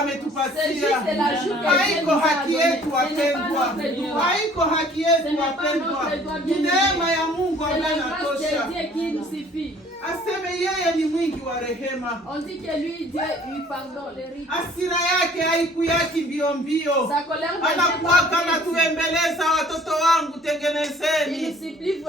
ametupatia. Haiko haki yetu wapendwa, haiko haki yetu wapendwa, ni neema ya Mungu ambaye anatosha. Aseme yeye ni mwingi wa rehema. Hasira yake haikuyaki mbio mbio. Anakuwaka na tuembeleza watoto wangu, tengenezeni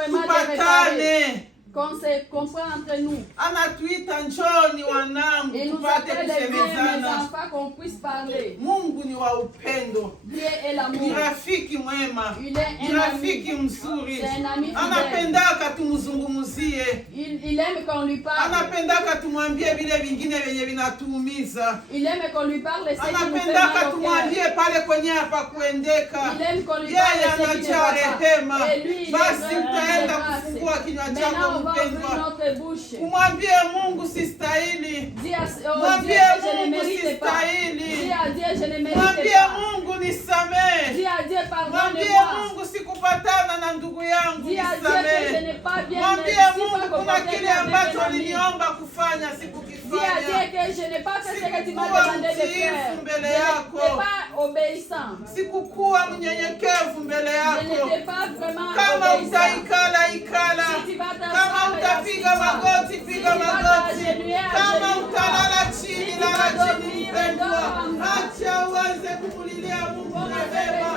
tupatane. Qu'on se comprend entre nous. Anatuita njoni wanangu tupate kusemezana. Qu'on puisse parler. Mungu ni wa upendo. Dieu est l'amour. Ni rafiki mwema. Ni rafiki mzuri. C'est un ami fidèle. Anapendaka tumzungumuzie. Il aime qu'on lui parle. Anapendaka tumwambie vile vingine vyenye vinatuumiza. Il aime qu'on lui parle ce qui nous fait mal Anapendaka au cœur. tumwambie pale kwenye hapa kuendeka. Il aime qu'on lui parle Yeye ce qui ne va anajaa rehema. pas. Et lui, il Basi est utaenda grâce. kufungua kinywa chako Maintenant, on va ouvrir mpendwa. notre bouche. Umwambie Mungu sistahili. Dis à Dieu, Mwambie je ne Mungu mérite pas. sistahili. Dis à Dieu, je ne mérite Mwambie pas. Mungu nisamehe. Dis à Dieu, Mwambie pardonne-moi. Mungu sikupatana na ndugu yangu, Dis à Dieu que je nisamehe. n'ai pas bien Mwambie Mungu kuna kile ambacho Dis uliniomba kufanya à Dieu sikukifanya. que je n'ai pas fait ce que tu m'as Sikukuwa demandé de faire. mtiifu mbele Je yako. n'étais pas obéissant. Sikukuwa mnyenyekevu mbele Je yako. n'étais pas vraiment Kama obéissant. utaikala ikala. Si tu vas Kama t'asseoir, utapiga assis-toi. magoti piga Si tu vas magoti. t'agenouiller, Kama agenouille-toi. utalala chini Si tu lala vas chini dormir, mpendwa. dors. Acha uanze kumulilia Mungu rehema.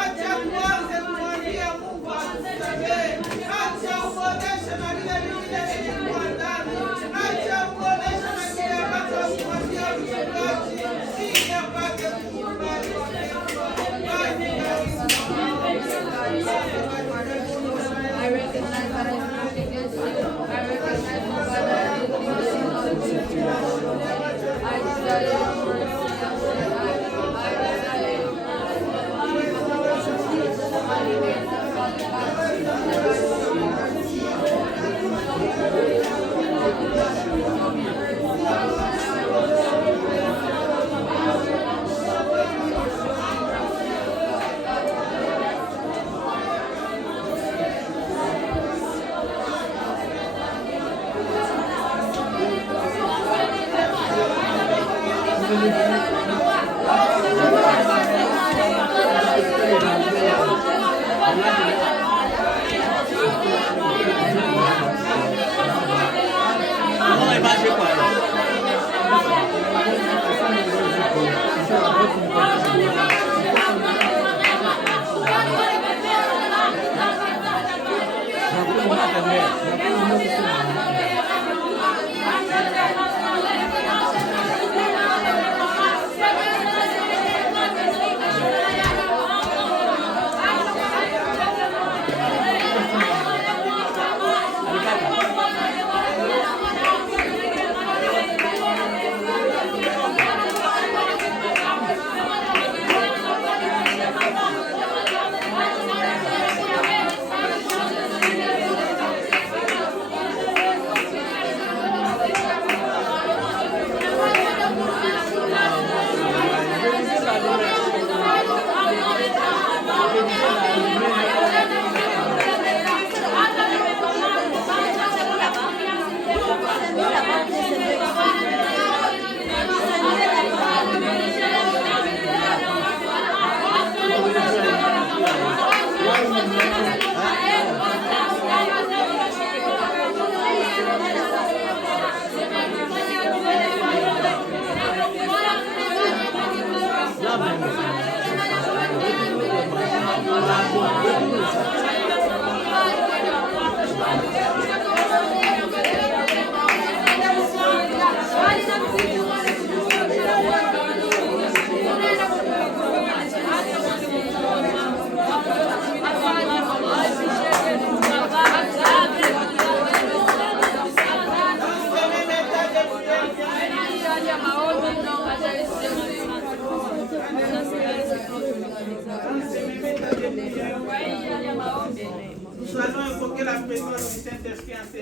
Acha uanze kumwambia Mungu akusamehe. Acha uoneshe na vile vingine vyenye kuwa ndani. Acha uoneshe na kile ambacho hakumwambia mchungaji ili apate kukubali wapendwa. Basi I recognize that I speak against you. I recognize my Father, I did against you. I desire your mercy. I desire your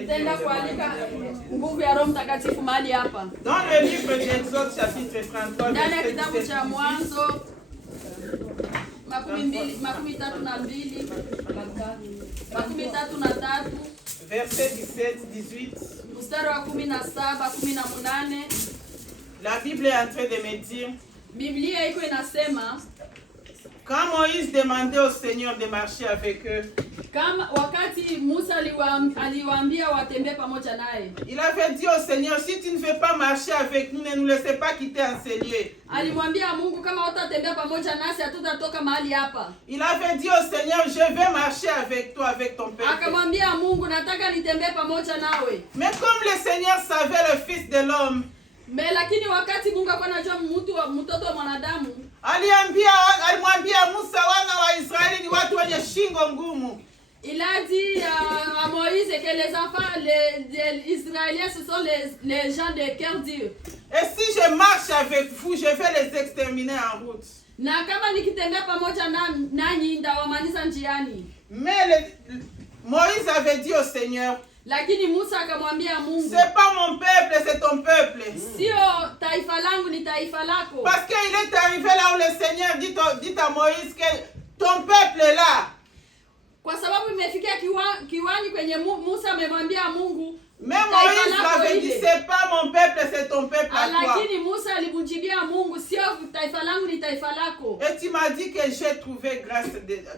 Tenda kualika nguvu ya Roho Mtakatifu mahali hapa. Dans le livre d'Exode chapitre 33 Ndani ya verset kitabu cha 17. Mwanzo 32 Verset 17, 18. mstari wa 17, 18. La Bible est en train de me dire Biblia iko inasema quand Moïse demandait au Seigneur de marcher avec eux, kama wakati Musa aliwaambia watembee pamoja naye, il avait dit au Seigneur, si tu ne veux pas marcher avec nous, ne nous laisse pas quitter en ces lieux. Alimwambia Mungu, kama hutatembea pamoja nasi hatutatoka mahali hapa. Il avait dit au Seigneur, je vais marcher avec toi, avec ton peuple. Akamwambia Mungu, nataka nitembee pamoja nawe. Mais comme le Seigneur savait le Fils de l'homme, lakini wakati Mungu alikuwa anajua mtoto wa mwanadamu, alimwambia Musa, wana wa Israeli ni watu wenye shingo ngumu. Il a dit à Moïse que les enfants, les Israéliens, ce sont les gens de cœur dur. Et si je marche avec vous, je vais les exterminer en route. Na kama nikitembea pamoja nanyi ndawamaliza njiani. Mais Moïse avait dit au Seigneur, lakini Musa akamwambia Mungu, c'est pas mon peuple, c'est ton peuple. Sio taifa langu, ni taifa lako. Parce qu'il est arrivé là où le Seigneur dit à Moïse que ton peuple est là. Kwa sababu imefikia kiwani kwenye Musa amemwambia Mungu, mais Moïse l'avait dit, c'est pas mon peuple, c'est ton peuple à toi. Lakini Musa alimjibia Mungu, sio taifa langu, ni taifa lako. Et tu m'as dit que j'ai trouvé grâce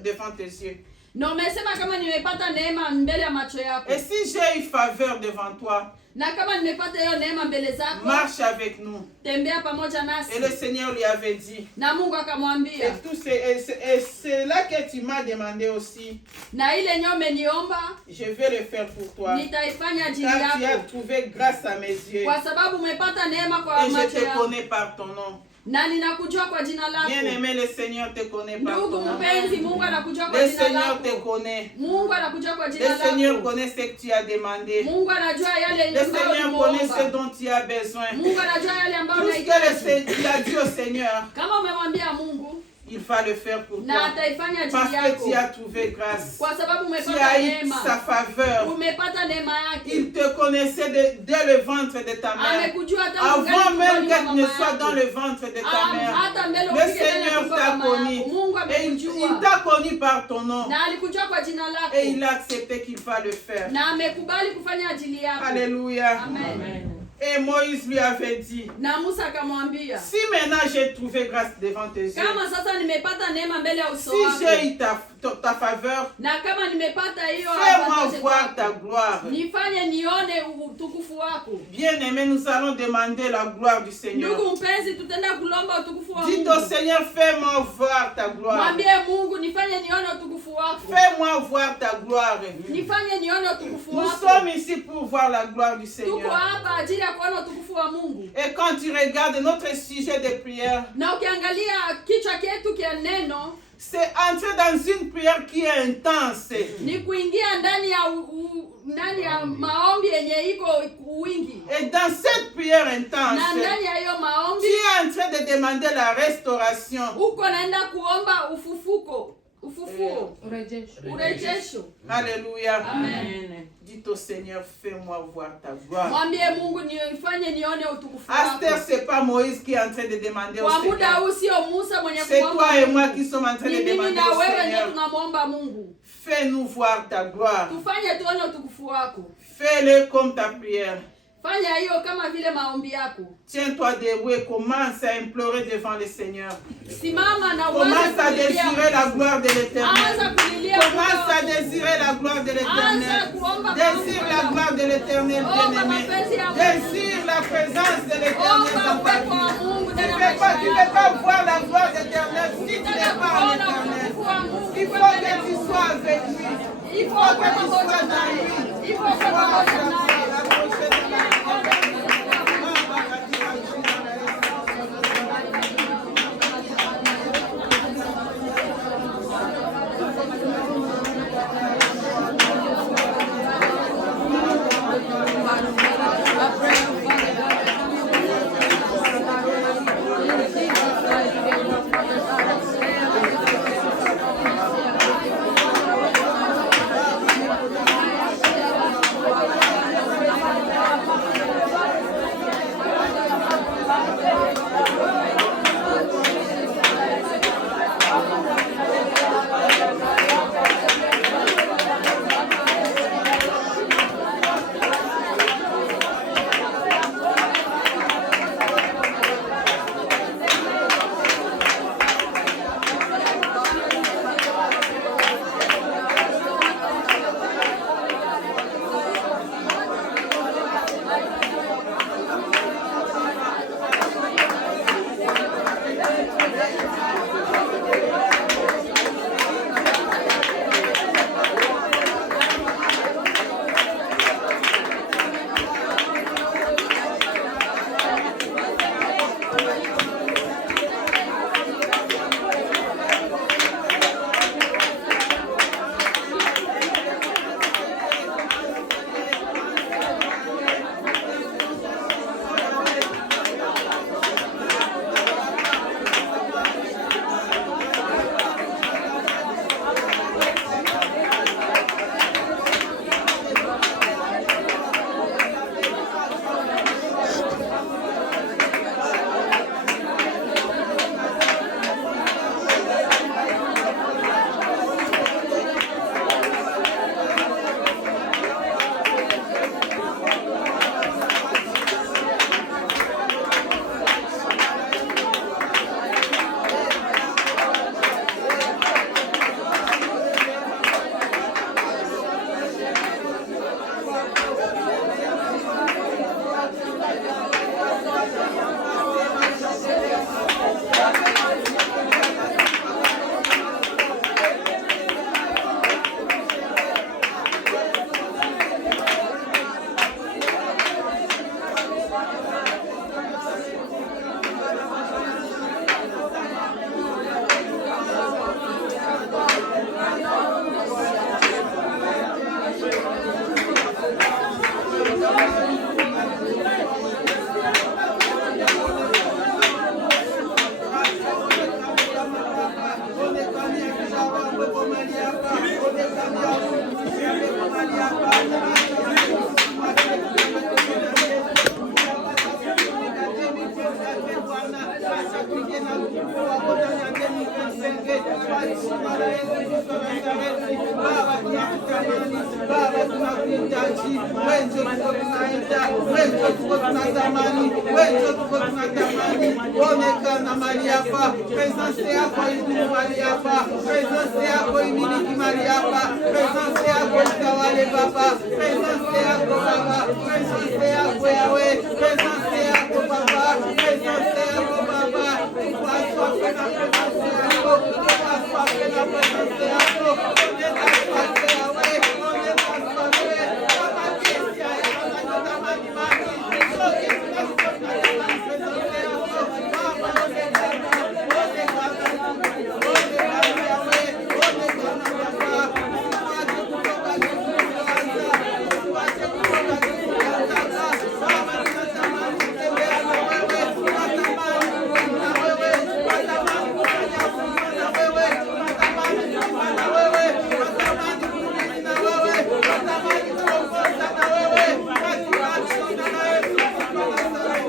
devant tes yeux. Na umesema kama nimepata neema mbele ya macho yako. Et si j'ai eu faveur devant toi, na kama nimepata hiyo neema mbele zako, marche avec nous. Tembea pamoja nasi. Et le Seigneur lui avait dit, na Mungu akamwambia, et c'est là que tu m'as demandé aussi, na ile nyo umeniomba, je vais le faire pour toi. Nitaifanya ajili yako. yako. Tu as trouvé grâce à mes yeux. Kwa sababu umepata neema kwa macho yako. Et je te connais par ton nom. Na ninakujua kwa jina lako. Bien-aimé, le Seigneur te connaît par ton nom. Mpenzi, Mungu anakujua kwa le jina lako. Le Seigneur te connaît. Mungu anakujua kwa jina lako. Le Seigneur connaît ce que tu as demandé. Mungu anajua yale le Seigneur connaît ce dont tu as besoin. Mungu anajua yale ambayo unahitaji. Tout ce que il a dit au Seigneur, kama umemwambia Mungu, il va le faire pour na toi. ataifanya ajili Parce yako. que tu as trouvé grâce. Kwa sababu tu umepata as eu neema. sa faveur. Umepata neema yake. Il te connaissait dès le ventre de ta mère. Amekujua tangu Avant même ungalipo qu'elle ne soit dans le ventre de ta mère. Hata mbele Le ufike Seigneur kwa t'a mama connu. yako. Mungu Et amekujua. il t'a connu par ton nom. Na alikujua kwa jina lako. Et il a accepté qu'il va le faire. Na amekubali kufanya ajili yako. Alléluia. Amen. Et Moïse lui avait dit, na Musa akamwambia, si maintenant j'ai trouvé grâce devant tes yeux, kama sasa nimepata neema mbele ya uso si wako, j'ai eu ta faveur, na kama nimepata hiyo, fais-moi voir ta gloire. Nifanye nione utukufu wako. Bien-aimé, nous allons demander la gloire du Seigneur. Ndugu mpenzi, tutaenda kulomba utukufu wa Mungu. Dis au Seigneur, fais-moi voir ta gloire. Mwambie Mungu, nifanye nione utukufu wako. Fais-moi voir ta gloire. Nifanye nione utukufu wako. Nous sommes ici pour voir la gloire du Seigneur. Tuko hapa ajili ya kuona utukufu wa Mungu. Et quand tu regardes notre sujet de prière, na ukiangalia kichwa chetu kia neno, c'est entrer dans une prière qui est intense. Ni kuingia ndani ya maombi yenye iko wingi. Et dans cette prière intense, na ndani ya hiyo maombi, tu es en train de demander la restauration. Uko naenda kuomba ufufuo. Urejesho. Alléluia. Amen. Dites au Seigneur, fais-moi voir ta gloire. Mwambie Mungu, nifanye nione utukufu wako. Esther, c'est pas Moïse qui est en train de demander au Seigneur. Kwa muda huu sio Musa mwenye kuomba. C'est toi et moi qui sommes en train de demander au Seigneur. Tunamwomba Mungu. Fais-nous voir ta gloire. Tufanye tuone utukufu wako. Fais-le comme ta prière. Fanya hiyo kama vile maombi yako. Tiens-toi debout et commence à implorer devant le Seigneur. Simama na commence à désirer la gloire de l'Éternel. Commence à désirer la gloire de l'Éternel. Désire la gloire de l'Éternel, bien-aimé. Désire la présence de l'Éternel. Tu ne peux pas voir la gloire de l'Éternel si tu n'es pas en l'Éternel. Il faut que tu sois avec lui. Il faut que tu sois dans lui. Il faut que tu sois Baba tunakuhitaji, wewe ndio tunaita, wewe ndio tunatamani, wewe ndio tunatamani. Onekana mahali hapa, presence yako idumu mahali hapa, presence yako imiliki mahali hapa, presence yako itawale Baba, presence yako Baba, presence yako Yawe, presence yako Baba, presence yako Baba, tuaswape na presence yako, tuaswape na presence yako, tuaswape Yawe, tuaswape kama kesi ya tamani mani, sote tunatamani presence yako Baba, onekana Yawe, onekana Baba, tuache kutoka tuache kutoka Baba, tunatamani kutembea na wewe, tunatamani kuona wewe, tunatamani kufanya na wewe, tunatamani kuwa na wewe, tunatamani kurudi na wewe, tunatamani kuongoza na wewe, katika jina la Yesu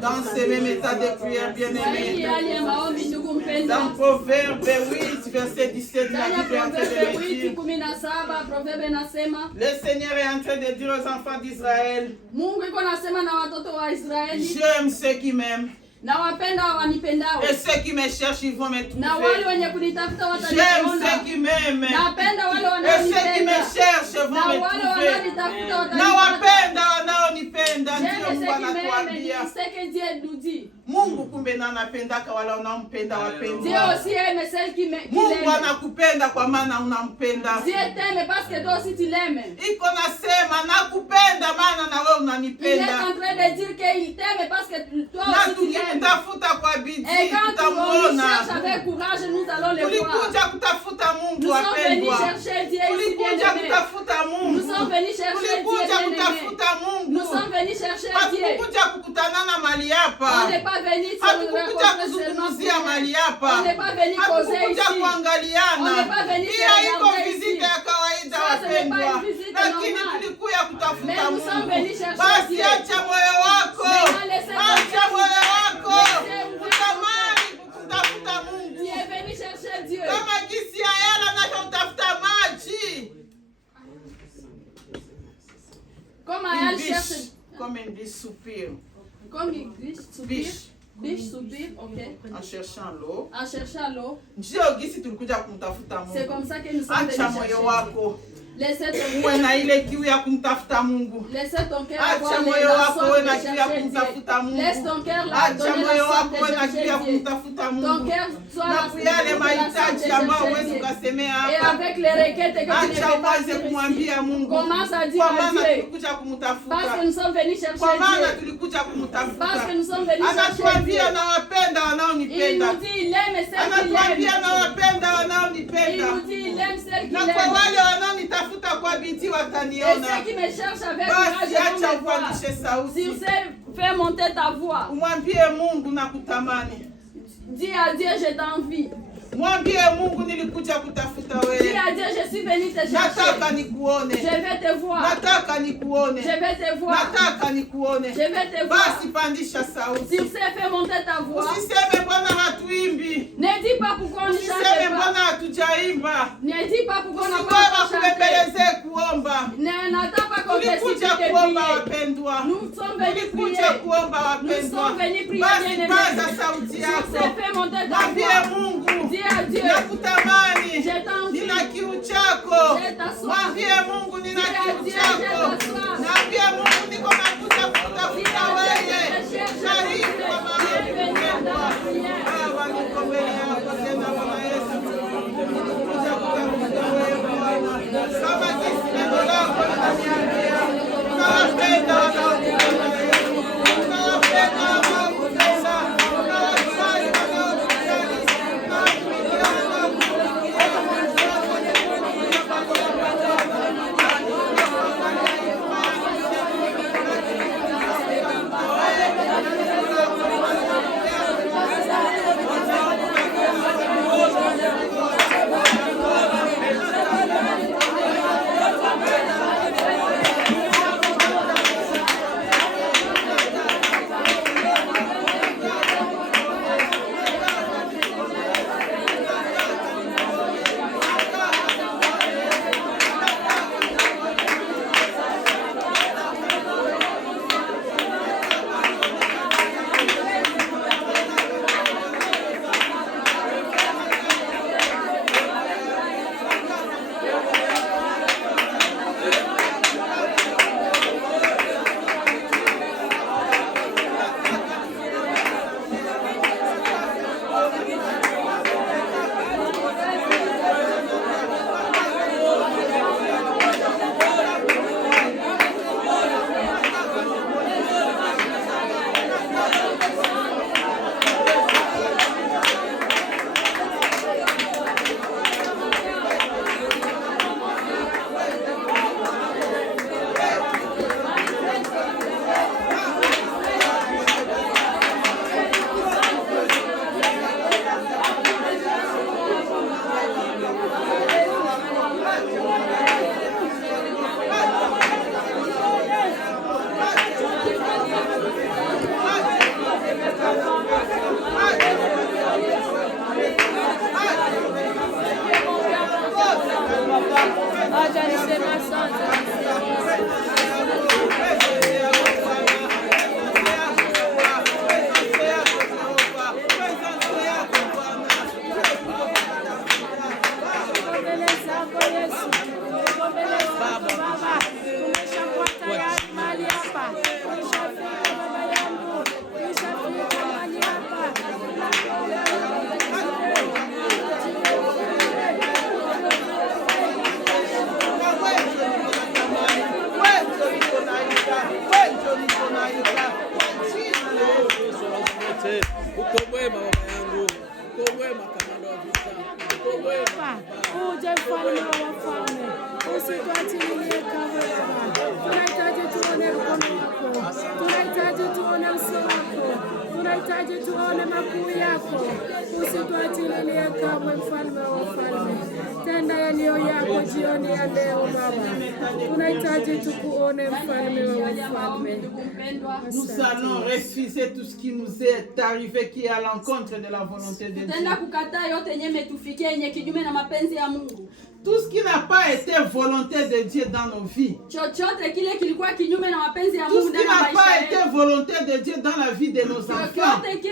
dans ce même état de prière, bien-aimé, dans Proverbe 8, verset 17, la Bible est en train de le dire. Le Seigneur est en train de dire aux enfants d'Israël, j'aime ceux qui m'aiment. Et ceux qui me cherchent, ils vont me trouver. J'aime ceux qui m'aiment. Et ceux qui me cherchent vont me trouver. Nawapenda wanaonipenda, ndio Mungu anatuambia. Mungu kumbe na anapendaka wala unampenda wapendwa. Mungu anakupenda kwa maana unampenda. Iko nasema nakupenda maana na wewe unanipenda. Na tukimtafuta kwa bidii tutamuona. Tulikuja kutafuta Mungu wapendwa. Tulikuja kutafuta Mungu. Tulikuja kutafuta Mungu. Hatukuja kukutanana mali hapa. Hatukuja kuzungumzia mali hapa. Hatukuja kuangaliana. Hiyo iko vizita ya kawaida wapendwa. Lakini tulikuja kutafuta Mungu. Basi acha moyo wako. Acha moyo wako. Utamani kutafuta Mungu. Kama kisi ya yala nacho utafuta maji. Comme un biche soupire. Comme une biche soupire, ok. En cherchant l'eau. En cherchant l'eau. C'est comme ça que nous sommes venus chercher. Laissez ton cœur. Laissez ton cœur avoir les dansants de chercher Dieu. Laisse ton cœur là donner la sorte de chercher Dieu. Ton cœur soit la sorte de chercher Dieu. Et avec les requêtes que tu ne peux pas faire ici, commence à dire à Dieu. Parce que nous sommes venus chercher Dieu. Parce que nous sommes venus chercher Dieu. Il nous dit il aime celle qu'il aime. Il nous dit il aime celle qu'il aime. Et ceux qui me cherchent avec courage vont me voir. Sur ce, fais monter ta voix. Dis à Dieu, je t'envie. Mwambie Mungu nilikuja kutafuta wewe. Dis à Dieu, je suis venu te chercher. Nataka nikuone. Je vais te voir. Nataka nikuone. Je vais te voir. Nataka nikuone. Je vais te voir. Basi pandisha sauti. Sur ce, fais monter ta voix. Usiseme Bwana hatuimbi. Ne dis pas pourquoi on ne chante Usiseme pas. Bwana hatujaimba. Ne dis pas pourquoi on n'a Usikuwa pas chanté. kubembeleze kuomba. N'attends pas qu'on te cite Tulikuja de kuomba prier. wapendwa. Nous sommes venus Tulikuja prier. kuomba Nous wapendwa. sommes venus prier, Basi bien-aimés. paza sauti Sur yako. ce, fais monter ta Mwambie voix. Mungu. Dis à Dieu. Nakutamani. Je t'envie. Nina kiu chako. Je t'assois. Mwambie Mungu nina Dis à kiu Dieu, chako. je t'assois. Mwambie Mungu niko nakuja kutafuta wewe. Karibu kwa maombi mpendwa. Baba niko mbele yako tena Bwana Yesu. Nikuja kutafuta wewe Bwana. Kama jinsi neno lako linaniambia. Nawapenda wanaokupenda Yesu. Nawapenda wanaokupenda. Nawajali wanaokujali. Nawatumikia wanaokutumikia. Baba. Acha niseme asante. Uje mfalme wa wafalme, usituachilie kamwe Baba. Tunahitaji tuone mkono wako, tunahitaji tuone uso wako, tunahitaji tuone makuu yako. Usituachilie kamwe mfalme wa wafalme. Tenda yaliyo yako jioni ya leo Baba. Tunahitaji tukuone mfalme wa wafalme. Nous allons refuser tout ce qui nous est arrivé qui est à l'encontre de la volonté de Dieu. Tout ce qui n'a pas été volonté de Dieu dans nos vies. Tout ce qui n'a pas été volonté de Dieu dans la vie de nos enfants. Tout ce qui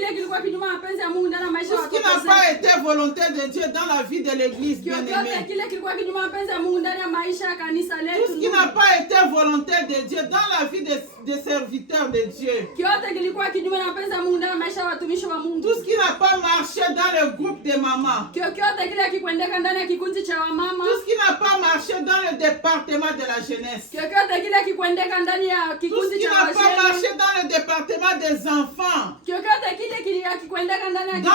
n'a pas été volonté de Dieu dans la vie de l'église bien-aimée. Tout ce qui n'a pas été volonté de Dieu dans la vie des serviteurs de Dieu. Tout ce qui n'a pas marché dans le groupe des mamans. Tout ce qui n'a pas marché dans le département de la jeunesse. Tout ce qui n'a pas marché dans le département des enfants. Dans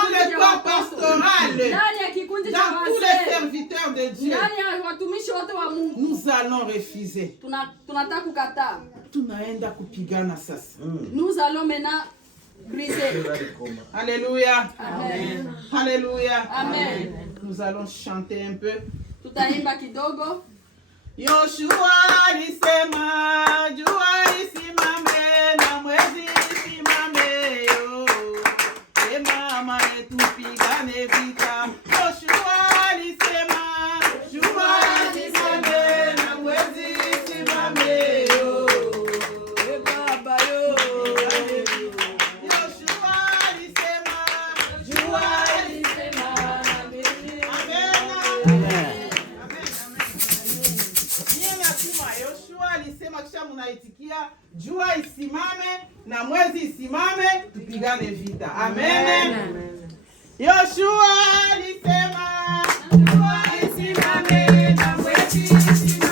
le corps pastoral. Dans tous les serviteurs de Dieu. Nous allons refuser. Tunaenda kupigana sasa. Nous allons maintenant briser. Alléluia. Amen. Alléluia. Amen. Nous allons chanter un peu. Tutaimba kidogo. Yoshua alisema jua isimame na mwezi isimame yo. Mama tupigane vita. Yoshua alisema jua isimame na mwezi isimame yo. Baba yo. Yoshua alisema jua isimame na mwezi. Amen. Yoshua alisema kisha munaitikia jua isimame na mwezi isimame tupigane vita. Amen. Yoshua alisema jua isimame na mwezi isimame.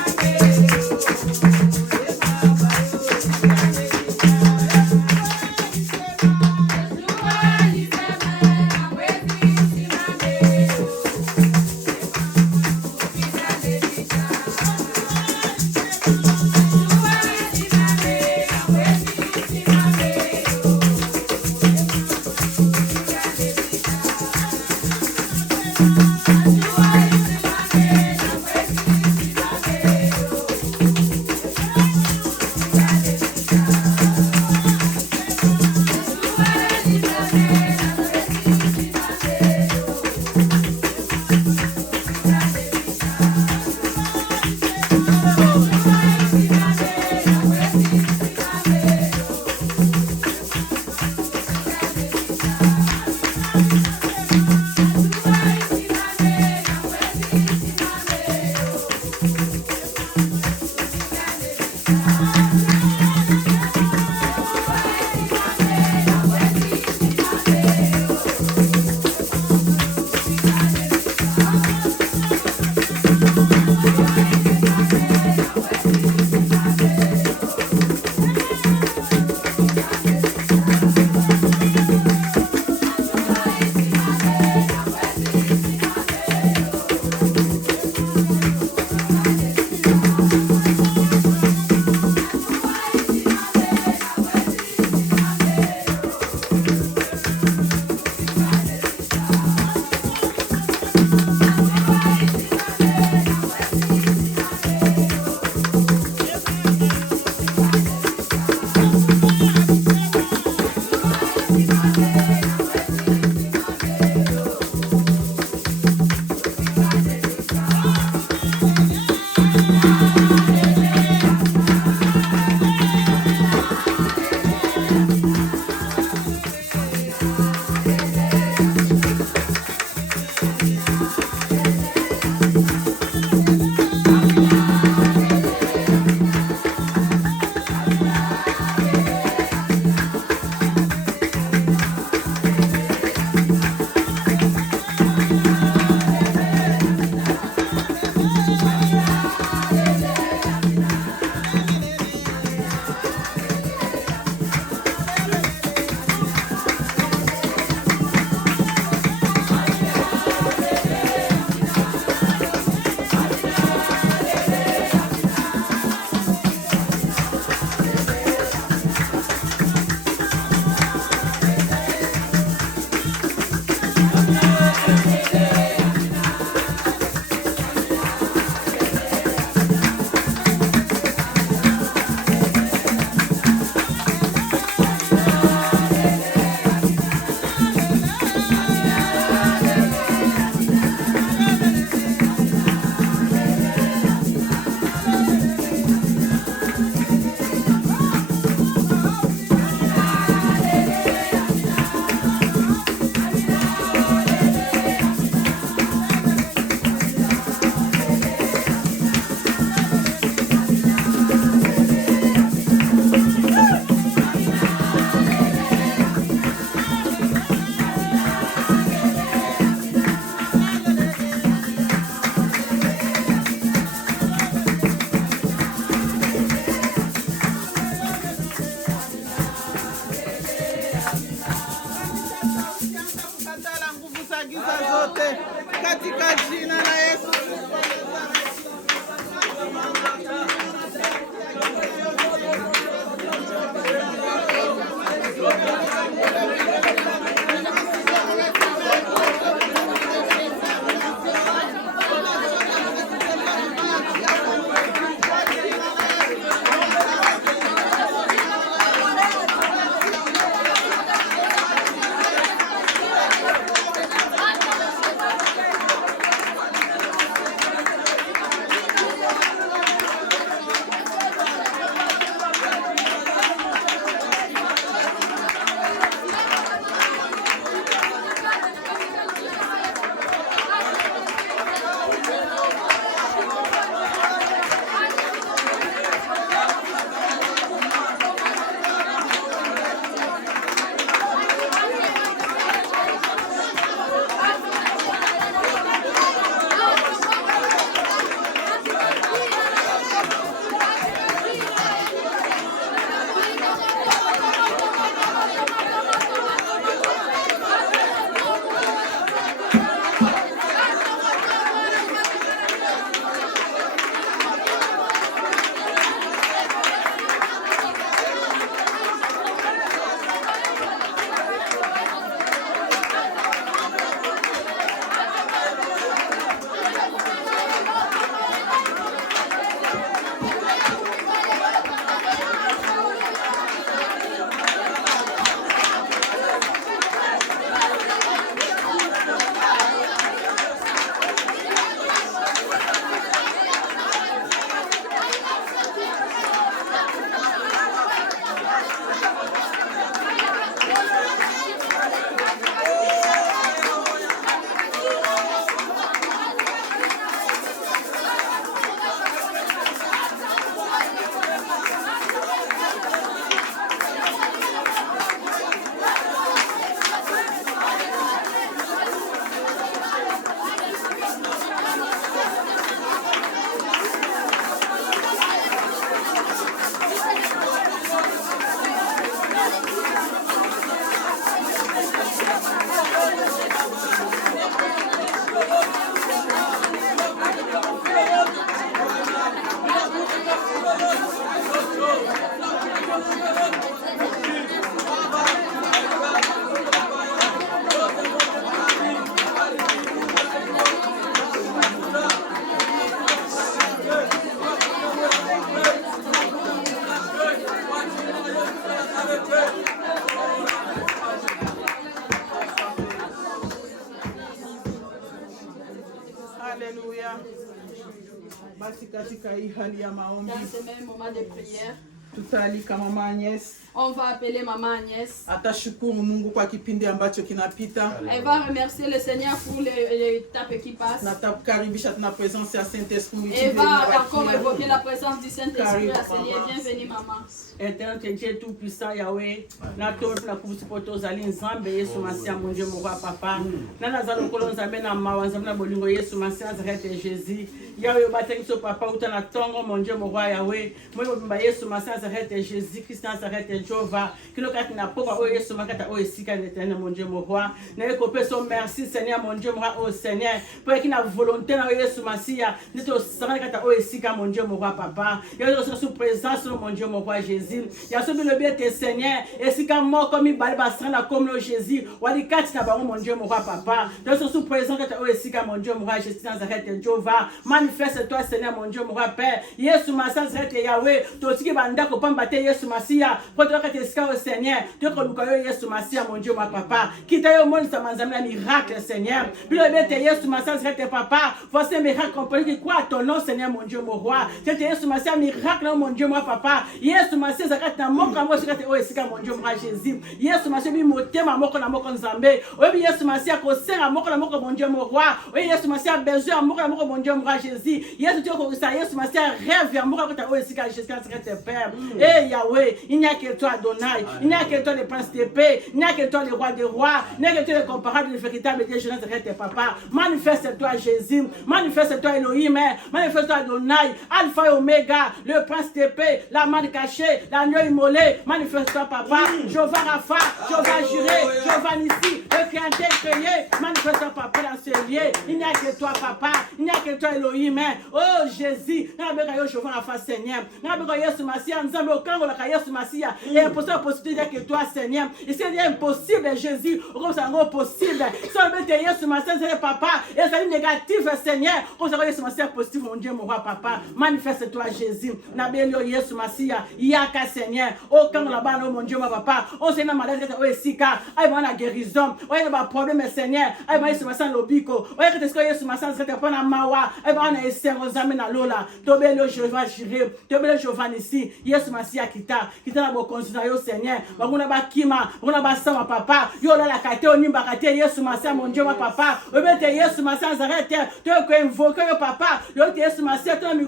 Basi katika hii hali ya maombi Dans ce même moment de prière, tutaalika Mama Agnes on va appeler Maman Agnès. atashukuru Mungu kwa kipindi ambacho kinapita. Elle va remercier le Seigneur pour l'étape qui passe. Na tutakukaribisha tuna presence ya Saint-Esprit. Elle va encore évoquer la présence du Saint-Esprit. Seigneur, bienvenue maman. Éternel Dieu tout-puissant Yahweh, na tofu na kusipoto zali nzambe Yesu Masia mon Dieu mon roi papa. Na nazalo kolon nzambe na mawa nzambe na bolingo Yesu Masia Nazareth Jésus. Yahweh bataki so papa uta na tongo mon Dieu mon roi Yahweh. Moi bimba Yesu Masia Nazareth Jésus Christ Nazareth Jova. Kilo kati na poka o Yesu makata o esika l'éternel mon Dieu mon roi. Na eko peso merci Seigneur mon Dieu mon roi oh Seigneur. Pour qu'il na volonté na Yesu Masia, ni to sanga kata o esika mon Dieu mon roi papa. Yahweh sous présence mon Dieu mon roi Jésus. Ya sobi le bien te Seigneur et si comme moi comme il balba sanga comme le Jésus wali kati na ba mon Dieu mon roi papa donc sous présent que tu aussi comme mon Dieu mon roi Jésus Nazareth Jehova manifeste toi Seigneur mon Dieu mon roi Père Yesu Masia Nazareth Yahweh to siki banda ko pamba te Yesu Masia pour toi que tu ska au Seigneur tu ko luka yo Yesu Masia mon Dieu mon papa kita yo mon sa manzamela miracle Seigneur puis le bien te Yesu Masia Nazareth papa voici un miracle compris qui croit ton nom Seigneur mon Dieu mon roi c'est Yesu Masia miracle mon Dieu mon papa Yesu Masia zakati na moko mo sikati o esika mon Dieu mon Jésus Yesu Masia bi motema moko na moko nzambe oyebi Yesu Masia ko senga moko na moko mon Dieu mon roi oyebi Yesu Masia besoin moko na moko mon Dieu mon Jésus Yesu tu ko sa Yesu Masia rêve ya moko ko o esika Jésus Christ Père eh Yahweh il n'y a que toi Adonai il n'y a que toi le prince de paix il n'y a que toi le roi des rois il n'y a que toi le comparable le véritable Dieu Jésus Christ papa manifeste-toi Jésus manifeste-toi Elohim manifeste-toi Adonai Alpha et Omega le prince de paix la main cachée l'agneau immolé manifeste-toi papa Jéhovah Rapha Jéhovah Jireh Jéhovah Nissi le créateur créé manifeste-toi papa dans ce lieu il n'y a que toi papa il n'y a que toi Elohim oh Jésus n'abeka yo Jéhovah Rapha Seigneur n'abeka Yesu Masia nzambe okango la Yesu Masia et impossible possibilité que toi Seigneur et c'est impossible Jésus comme ça non possible si on met Yesu Masia c'est papa et c'est négatif Seigneur comme ça Yesu Masia positif mon Dieu mon roi papa manifeste-toi Jésus n'abelio Yesu Masia yaka Seigneur okango la bana mon Dieu mon papa on sait na malade o esika ay bana guérison oye ba problème Seigneur ay ba Yesu Masia lobiko oye que est-ce Yesu Masia c'est pas na mawa ay bana esengo zame na lola tobelio Jéhovah Jireh tobelio Jéhovah Nissi Yesu Masia kita na bo consina yo Seigneur bakuna bakima bakuna basama papa yo la kate onimba kate Yesu Masia mon Dieu mon papa obete Yesu Masia Nazareth tu ko invoquer yo papa yo te Yesu Masia to mi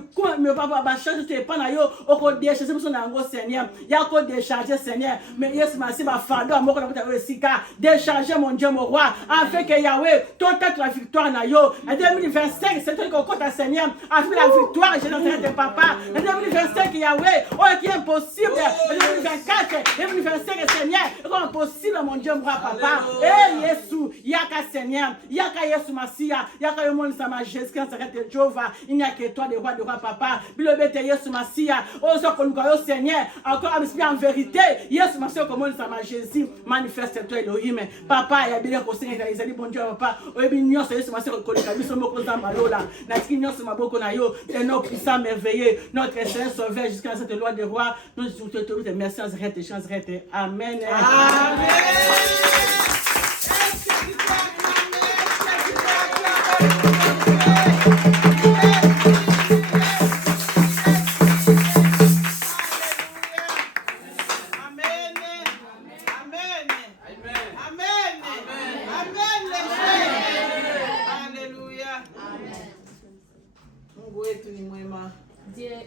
papa ba charge te pa na yo o ko décharger so na ngo Seigneur ya ko décharger Seigneur mais Yesu Masia ba fardeau amoko na kota esika décharger mon Dieu mon roi afin que Yahweh toute la victoire na yo en 2025 c'est toi qui compte Seigneur afin la victoire Jésus Nazareth papa en 2025 Yahweh oh qui est impossible en 2024 2025 Seigneur c'est impossible mon Dieu mon roi papa eh Yesu yaka Seigneur yaka Yesu Masia yaka yo mon sama Jésus Nazareth Jéhovah il n'y a que toi le roi papa bilobete Yesu Masia oh so ko luka yo Seigneur encore en vérité Yesu Masia comme on sama Jésus manifeste-toi Elohim papa ya bien ko senga ezali bon Dieu papa oyebi nyonso Yesu Masia ko luka biso moko nzamba lola na tiki nyonso maboko na yo et nos puissants merveilleux notre Seigneur sauveur jusqu'à cette loi des rois nous te merci Nazareth amen amen.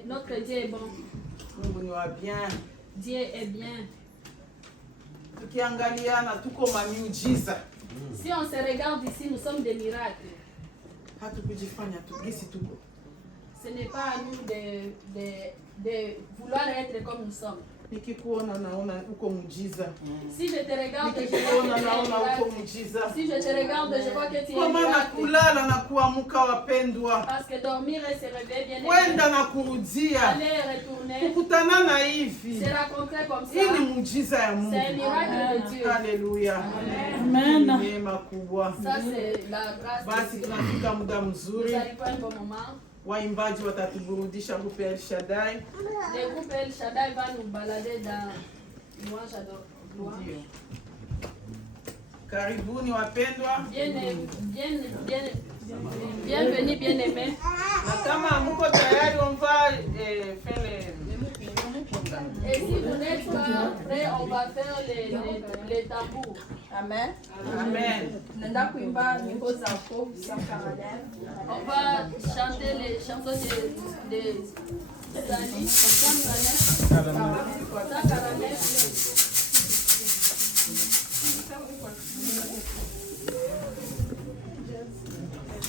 Notre Dieu est bon. Bien. Dieu est bien. Si on se regarde ici, nous sommes des miracles. Ce n'est pas à nous de vouloir être comme nous sommes. Si je te regarde, je vois que tu es miracle. Parce que dormir et se réveiller bien aller et retourner, se rencontrer comme ça, c'est un miracle de Dieu. Alléluia. Amen. Ça C'est c'est la grâce de Dieu. Nous arrivons à un bon moment. Waimbaji watatuburudisha groupe El Shaddai. Le groupe El Shaddai va nous balader dans louange à louange. Karibuni wapendwa. Bienvenue, bien-aimés. Kama mko tayari on va faire les... Et si vous n'êtes pas prêts, on va faire les tambours. Amen. Amen. On va chanter les chansons de Sali.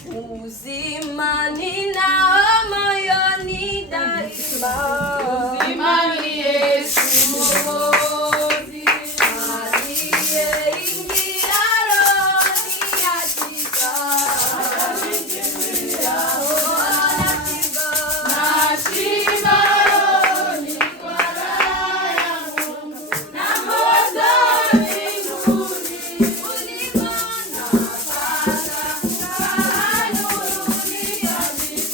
Uzima ninao moyoni daima, Uzima ni Yesu Mwokozi, aliyeingia rohoni hakika, nashiba rohoni kwa raha ya Mungu, na moto mbinguni ulimo napata, nuruni kabisa.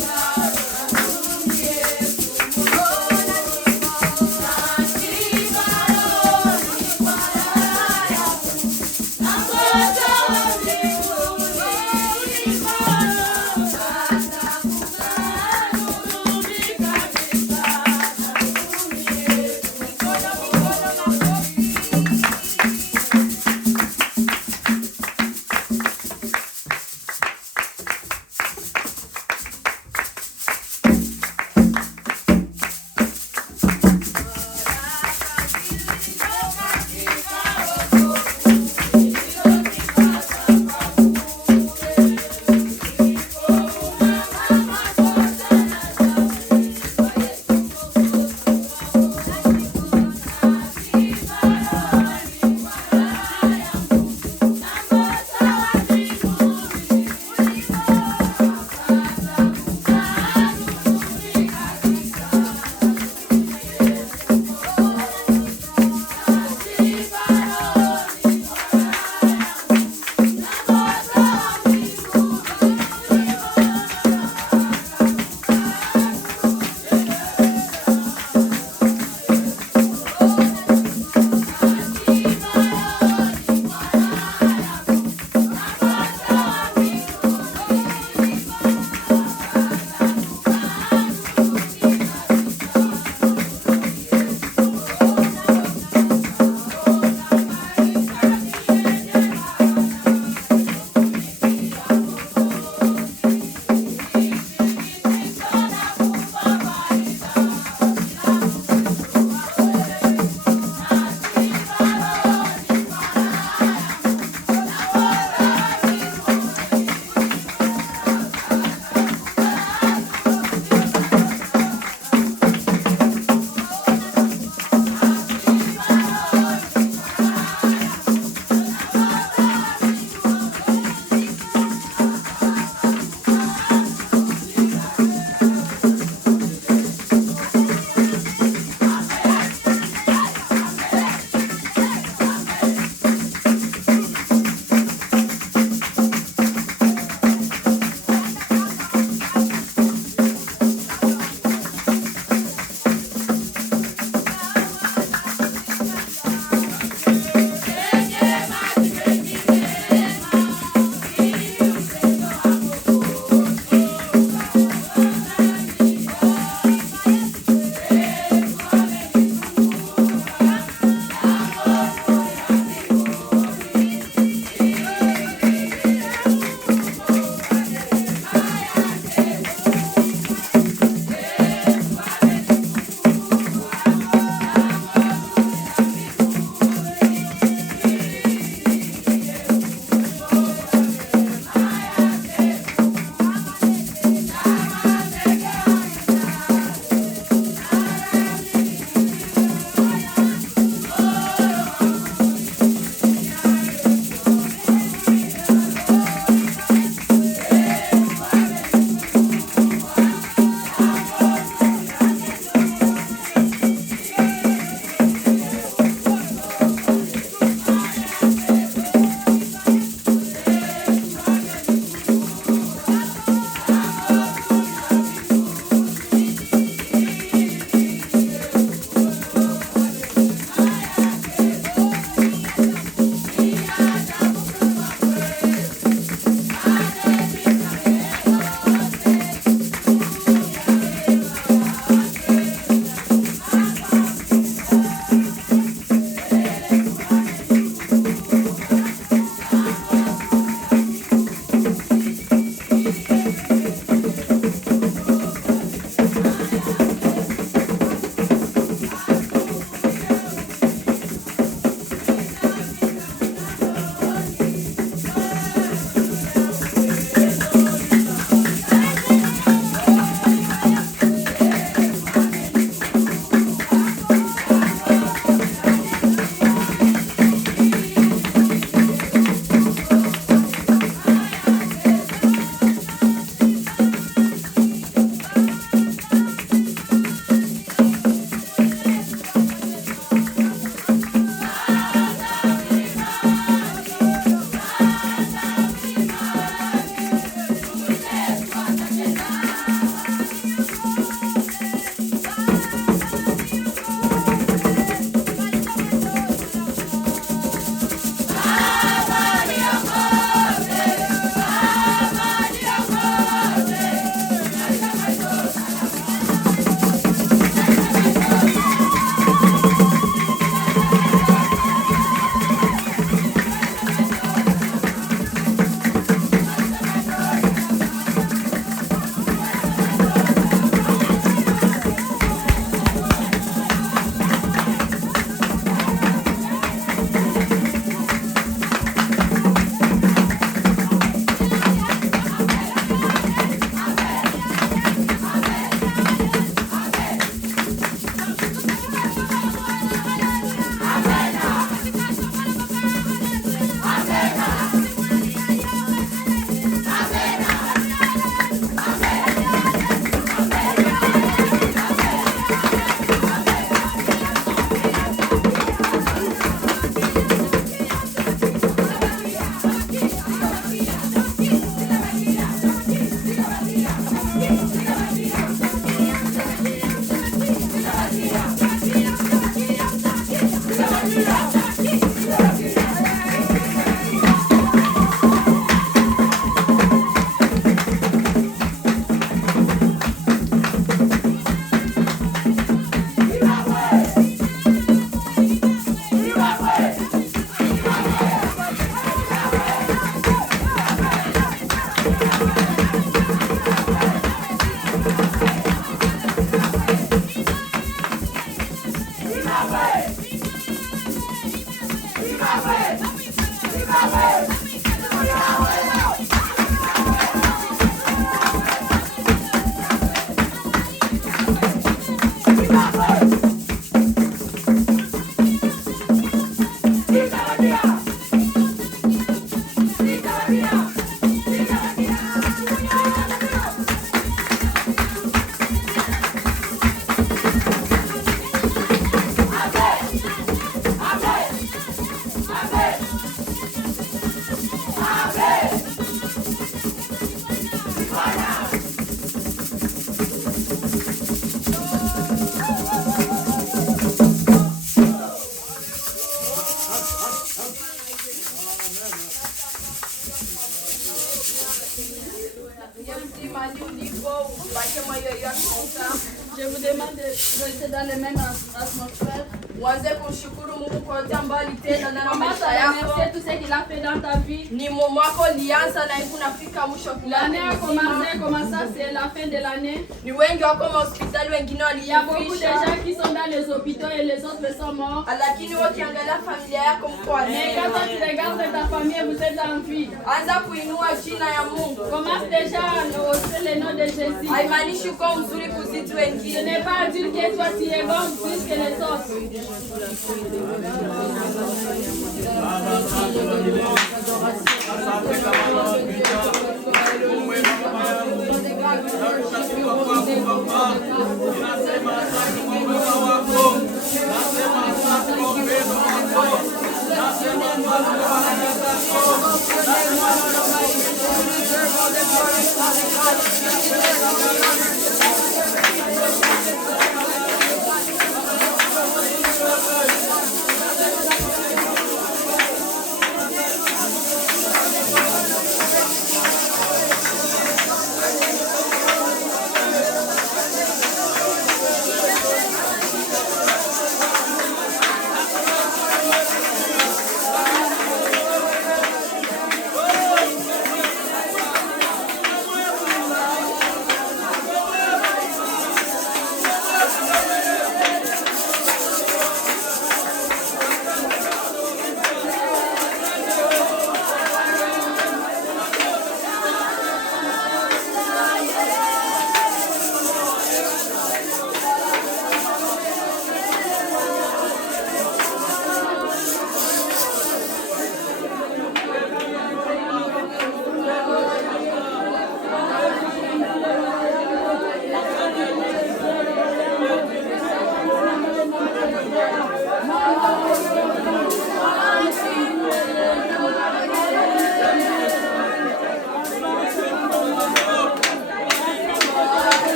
Je vous demande de rester dans les mêmes atmosphères. Uanze kumshukuru Mungu kwa yote ambayo alitenda ndani ya Commence maisha à yako. remercier tout ce qu'il a fait dans ta vie. Ni mwaka ulianza na hivi unafika mwisho. L'année a commencé, comme ça c'est la fin de l'année. Ni wengi wako hospitali, wengine Il y a beaucoup de waliifisha. gens qui sont dans les hôpitaux et les autres sont morts. Lakini wewe ukiangalia familia yako mko Mais wazima. quand tu regardes ta famille, vous êtes en vie. Anza kuinua jina ya Mungu. Commence déjà à hausser le nom de Jésus. Haimaanishi uko mzuri kuzidi Ce wengine. n'est pas à dire que toi tu es bon plus que les autres.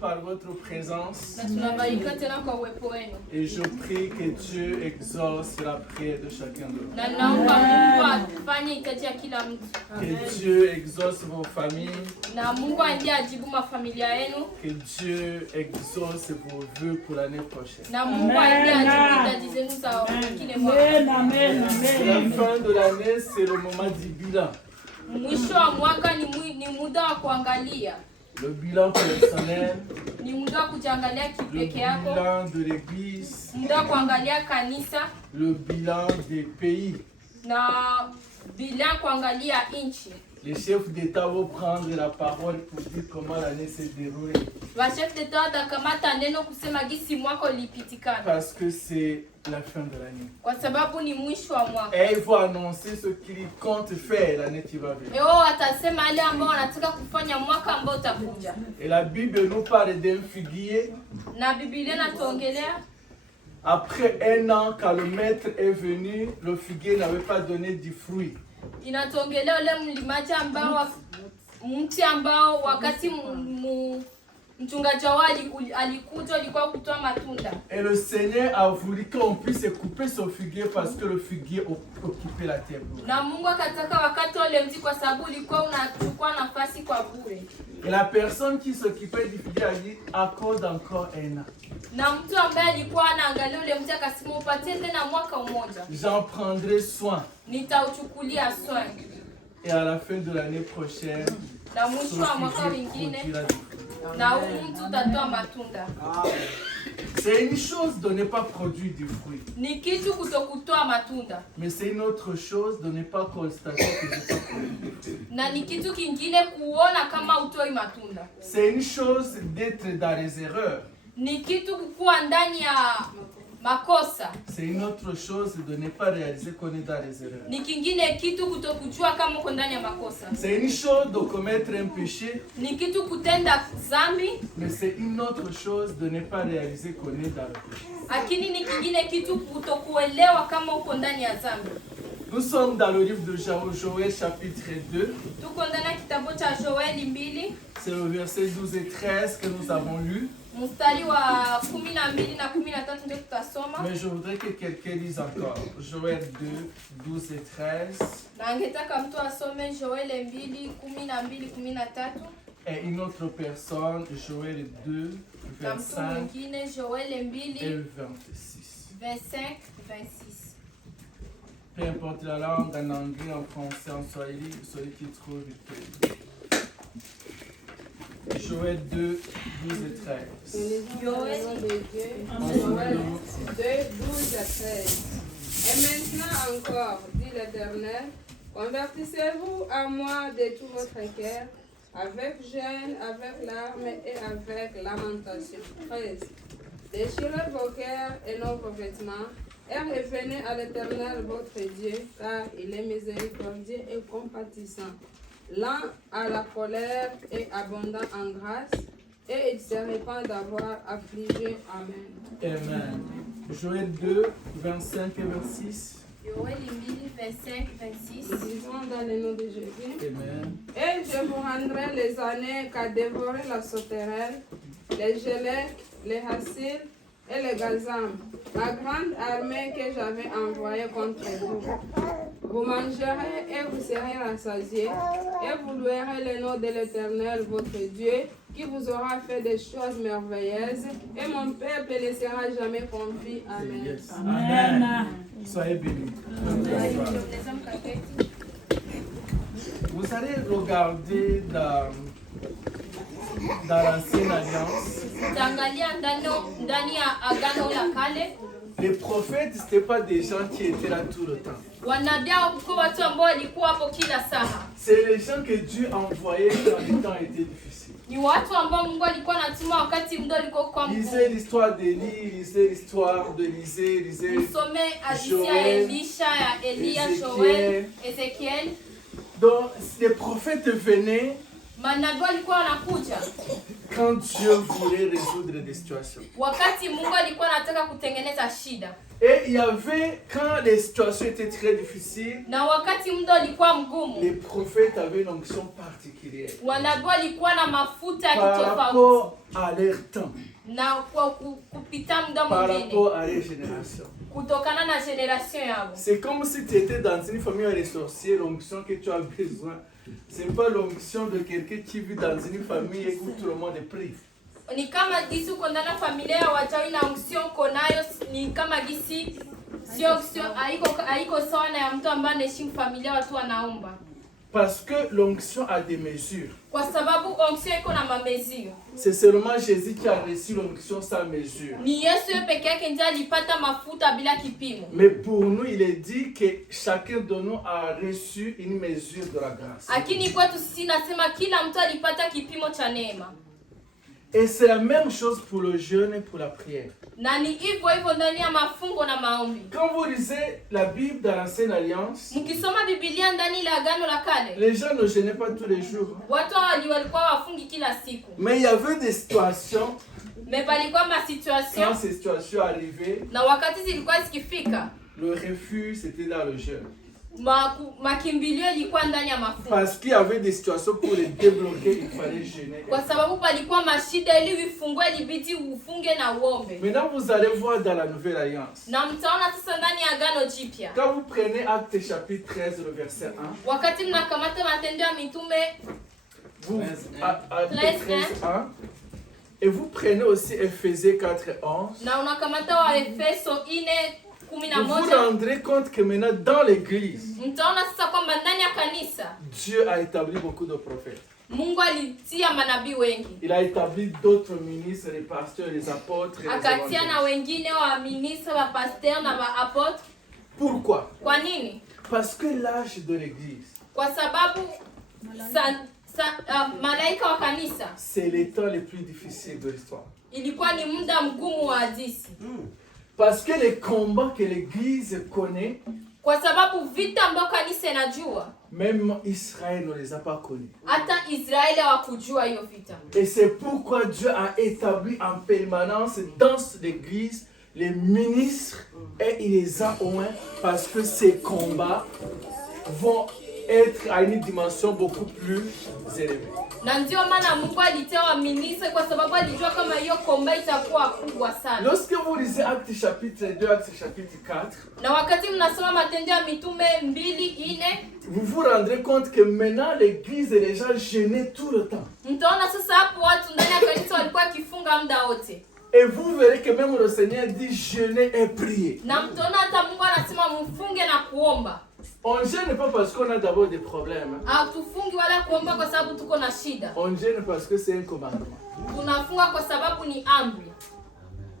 Par votre présence. Et je prie que Dieu exauce la prière de chacun de nous. Que Dieu exauce vos familles. Que Dieu exauce vos vœux pour l'année prochaine. La fin de l'année, c'est le moment du bilan. Le bilan personnel, le bilan de l'église, le bilan des pays. Les chefs d'État vont prendre la parole pour dire comment l'année s'est déroulée. Parce que c'est la fin de l'année. Et il faut annoncer ce qu'ils comptent faire l'année qui va venir. Et la Bible nous parle d'un figuier Après 1 an, quand le maître est venu, le figuier n'avait pas donné du fruit. Inatuongelea ule mlimaji ambao mti ambao wakati mchungaji wao alikuja alikuwa kutoa matunda. Et le Seigneur a voulu qu'on puisse couper ce figuier parce que le figuier occupait la terre. Na Mungu akataka wakati ule mti kwa sababu ulikuwa unachukua nafasi kwa bure. Et la personne qui s'occupait du figuier a dit accorde encore 1 an. Na mtu ambaye alikuwa anaangalia ule mti akasema upatie tena mwaka mmoja. J'en prendrai soin. Nitauchukulia soin. Et à la fin de l'année prochaine, na mwisho wa mwaka mwingine na huu mtu utatoa matunda. C'est une chose de ne pas produire du fruit. Ni kitu kutokutoa matunda. Mais c'est une autre chose de ne pas constater que je pas produit. Na ni kitu kingine kuona kama utoi matunda. C'est une chose d'être dans les erreurs. Ni kitu kukuwa ndani ya makosa. C'est une autre chose de ne pas réaliser qu'on est dans les erreurs. Ni kingine kitu kutokujua kama uko ndani ya makosa. C'est une chose de commettre un péché. Ni kitu kutenda dhambi. Mais c'est une autre chose de ne pas réaliser qu'on est dans le péché. Lakini ni kingine kitu kutokuelewa kama uko ndani ya dhambi. Nous sommes dans le livre de Joël chapitre 2. Tuko ndani ya kitabu cha Joeli 2. C'est le verset 12 et 13 que nous avons lu. Mstari wa 12 na 13 ndio tutasoma. Mais je voudrais que quelqu'un lise encore. Joël 2, 12 et 13. Na ngetaka mtu asome Joel 2, 12, 13. Et une autre personne, Joël 2, 25 Joel 2, et 26. 25, 26. Peu importe la langue, en anglais, en français, en swahili, celui qui trouve, il peut. Joël 2, 12 et 13. Joël 2, 12 à 13. Et maintenant encore, dit l'Éternel, convertissez-vous à moi de tout votre cœur, avec jeûne, avec larmes et avec lamentation. 13. Déchirez vos cœurs et non vos vêtements, et revenez à l'Éternel votre Dieu, car il est miséricordieux et compatissant, lent à la colère et abondant en grâce, et il se répand d'avoir affligé. Amen. Amen. Joël 2, 25 et 26. Joël 2, 25, 26. Disons dans le nom de Jésus. Amen. Et je vous rendrai les années qu'a dévoré la sauterelle, les gélèques, les hassiles et les gazam, ma grande armée que j'avais envoyée contre vous. Vous mangerez et vous serez rassasiés, et vous louerez le nom de l'Éternel, votre Dieu, qui vous aura fait des choses merveilleuses, et mon peuple ne sera jamais confus. Amen. Yes. Amen. Soyez bénis. Vous allez regarder dans l'Ancienne Alliance. Les prophètes, ce n'étaient pas des gens qui étaient là tout le temps. C'est les gens que Dieu envoyait quand les temps étaient difficiles. Lisez l'histoire d'Élie, lisez l'histoire d'Élisée, lisez Joël, Ézéchiel. Donc les prophètes venaient quand Dieu voulait résoudre des situations. Et il y avait, quand les situations étaient très difficiles, les prophètes avaient une onction particulière par rapport à leur temps, par rapport à leur génération. C'est comme si tu étais dans une famille de sorciers, l'onction que tu as besoin. Ce n'est pas l'onction de quelqu'un qui vit dans une famille et où tout le monde est pris. Ni kama gisi uko ndani ya familia ya wachawi na onction uko nayo, ni kama gisi sio onction haiko sawa na ya mtu ambaye anaishi familia watu wanaomba. Parce que l'onction a des mesures. Kwa sababu onction iko na mesure. C'est seulement Jésus qui a reçu l'onction sans mesure. Ni Yesu peke yake ndiye alipata mafuta bila kipimo. Mais pour nous, il est dit que chacun de nous a reçu une mesure de la grâce. Lakini kwetu sisi nasema kila mtu alipata kipimo cha neema. Et c'est la même chose pour le jeûne et pour la prière. Na ni hivyo hivyo ndani ya mafungo na maombi. Quand vous lisez la Bible dans l'Ancienne Alliance, mkisoma Biblia ndani la Agano la Kale, les gens ne jeûnaient pas tous les jours. Watu walikuwa wafungi kila siku. Mais il y avait des situations Quand ces situations arrivaient, le refuge c'était dans le jeûne. Parce qu'il y avait des situations pour les débloquer, il fallait jeûner. Maintenant, vous allez voir dans la Nouvelle Alliance. Quand vous prenez Actes chapitre 13, le verset 1, vous, Actes 13, 1, et vous prenez aussi Ephésiens 4, 11, vous vous rendrez compte que maintenant dans l'église, Dieu a établi beaucoup de prophètes. Il a établi d'autres ministres, les pasteurs, les apôtres, les évangélistes. Pourquoi? Parce que l'âge de l'église, c'est les temps les plus difficiles de l'histoire. Parce que les combats que l'église connaît, même Israël ne les a pas connus. Et c'est pourquoi Dieu a établi en permanence dans l'église les ministres et il les a oints parce que ces combats vont être à une dimension beaucoup plus élevée. Lorsque vous lisez Actes chapitre 2, Actes chapitre 4, vous vous rendrez compte que maintenant l'église est déjà gênée tout le temps. Et vous verrez que même le Seigneur dit jeûner et prier. On ne gêne pas parce qu'on a d'abord des problèmes. On gêne parce que c'est un commandement.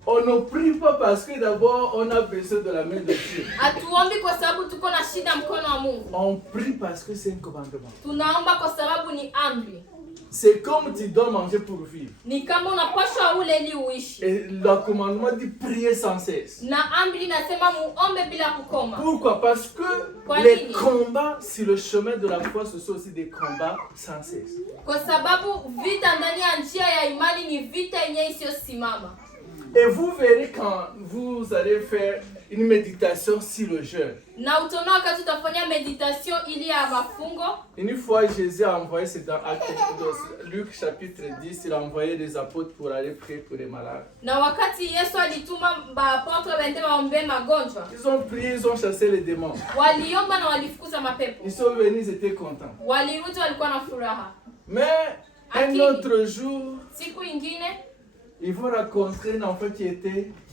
On ne prie pas parce que d'abord on a besoin de la main de Dieu. On prie parce que c'est un commandement. C'est comme tu dois manger pour vivre. Et le commandement dit prier sans cesse. Pourquoi? Parce que les combats sur le chemin de la foi, ce sont aussi des combats sans cesse. Et vous verrez quand vous allez faire une méditation sur le jeûne. Une fois, Jésus a envoyé, c'est dans Luc chapitre 10, il a envoyé des apôtres pour aller prier pour les malades. Ils ont prié, ils ont chassé les démons. Ils sont venus, ils étaient contents. Mais un autre jour, ils vont rencontrer un enfant qui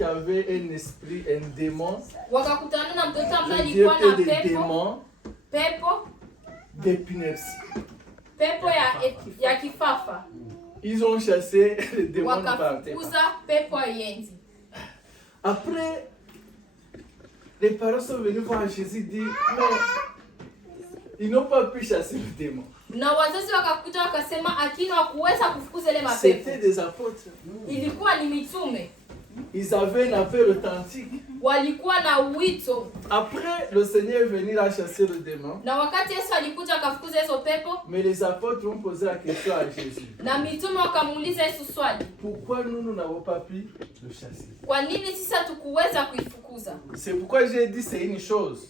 avait un esprit, un démon. Je dirais que des démons d'épilepsie. Ils ont chassé les démons de parenté. Après, les parents sont venus voir Jésus et disent, mais ils n'ont pas pu chasser le démon. C'était des apôtres. Ils avaient un appel authentique. Après, le Seigneur est venu à chasser le démon. Mais les apôtres ont posé la question à Jésus. Pourquoi nous n'avons pas pu le chasser? C'est pourquoi j'ai dit c'est une chose.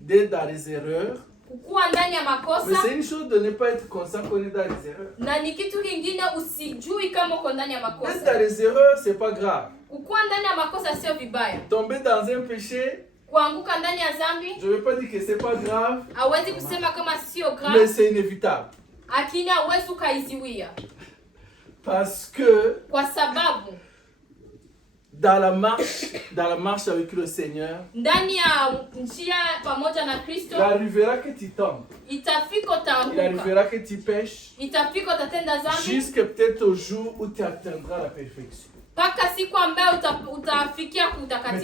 D'être dans les erreurs. Mais c'est une chose de ne pas être conscient qu'on est dans les erreurs. Être dans les erreurs, c'est pas grave. Tomber dans un péché, je ne veux pas dire que c'est pas grave, mais c'est inévitable. Parce que dans la marche avec le Seigneur, il arrivera que tu tombes. Il arrivera que tu pêches. Jusqu'à peut-être au jour où tu atteindras la perfection. Mais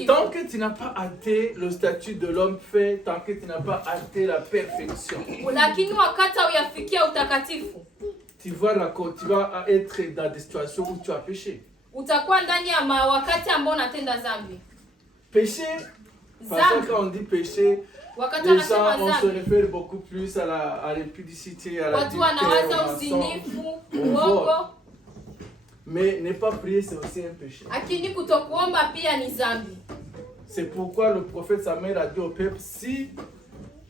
tant que tu n'as pas atteint le statut de l'homme fait, tant que tu n'as pas atteint la perfection, tu vas être dans des situations où tu as péché. Péché, parce que quand on dit péché, les gens on se réfère beaucoup plus à l'impudicité, à la dureté, au mensonge, au vol. Mais ne pas prier, c'est aussi un péché. Lakini kutokuomba pia ni dhambi. C'est pourquoi le prophète Samuel a dit au peuple, si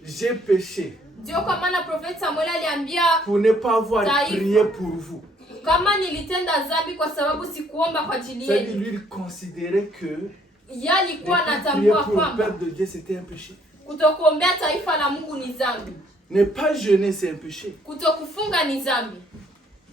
j'ai péché Ndio kwa maana Prophet Samuel aliambia pour ne pas avoir prié pour vous, kama nilitenda dhambi kwa sababu sikuomba kwa ajili c'est-à-dire yenu. lui il considérait que Yeye alikuwa ne pas prier anatambua pour le kwamba peuple de Dieu, c'était un péché. kutokuombea taifa la Mungu ni dhambi. Ne pas jeûner, c'est un péché. Kutokufunga ni dhambi.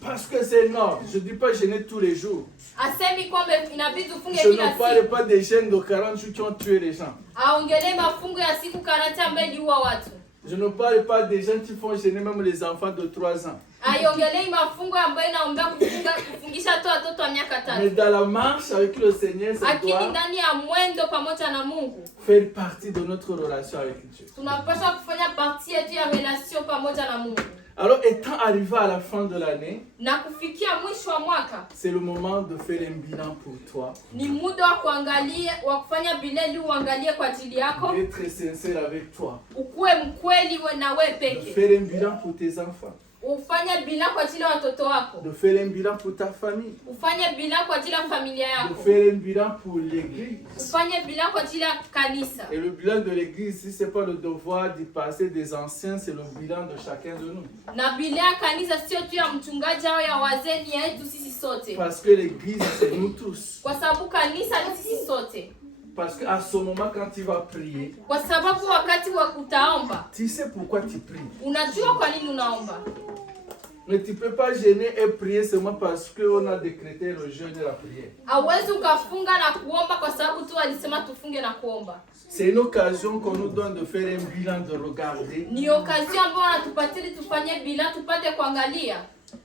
Parce que c'est énorme. Je ne dis pas jeûner tous les jours. Asemi kwamba inabidi ufunge Je kila ne parle siku. pas des jeûnes de 40 jours qui ont tué les gens. Aongelee mafungo ya siku 40 ambayo iliua watu. Je ne parle pas des gens qui font jeûner même les enfants de 3 ans. Aiongelei mafungo ambayo inaombea kufungisha tu watoto wa miaka Mais 3. dans la marche avec le Seigneur, ça Lakini doit ndani ya mwendo pamoja na Mungu faire partie de notre relation avec Dieu. tunapaswa kufanya partie yetu ya relation pamoja na Mungu. Alors, étant arrivé à la fin de l'année, Na kufikia mwisho wa mwaka c'est le moment de faire un bilan pour toi. ni muda wa kuangalia, wa kufanya bileli, uangalie kwa ajili yako, D'être sincère avec toi. ukuwe mkweli na we De peke, faire un bilan pour tes enfants. ufanye bila kwa ajili ya watoto wako, De faire un bilan pour ta famille. ufanye bila kwa ajili ya familia De yako, faire un bilan pour l'église. ufanye bila kwa ajili ya kanisa. Et le bilan de l'église, si ce n'est pas le devoir d'y passer des anciens, c'est le bilan de chacun de nous. Na bila ya kanisa sio tu ya mchungaji au ya wazee, ni yetu sisi sote, Parce que l'église, c'est nous tous. kwa sababu kanisa ni sisi sote. Parce qu'à ce moment, quand tu vas prier, Kwa sababu wakati wa kutaomba tu sais pourquoi tu pries. unajua kwa nini unaomba. Mais tu ne peux pas gêner et prier seulement parce qu'on a décrété le jeûne et la prière. Hauwezi ukafunga na kuomba kwa sababu tu alisema tufunge na kuomba. C'est une occasion qu'on nous donne de faire un bilan, de regarder Ni okazio ambayo wanatupatia tufanye bila tupate kuangalia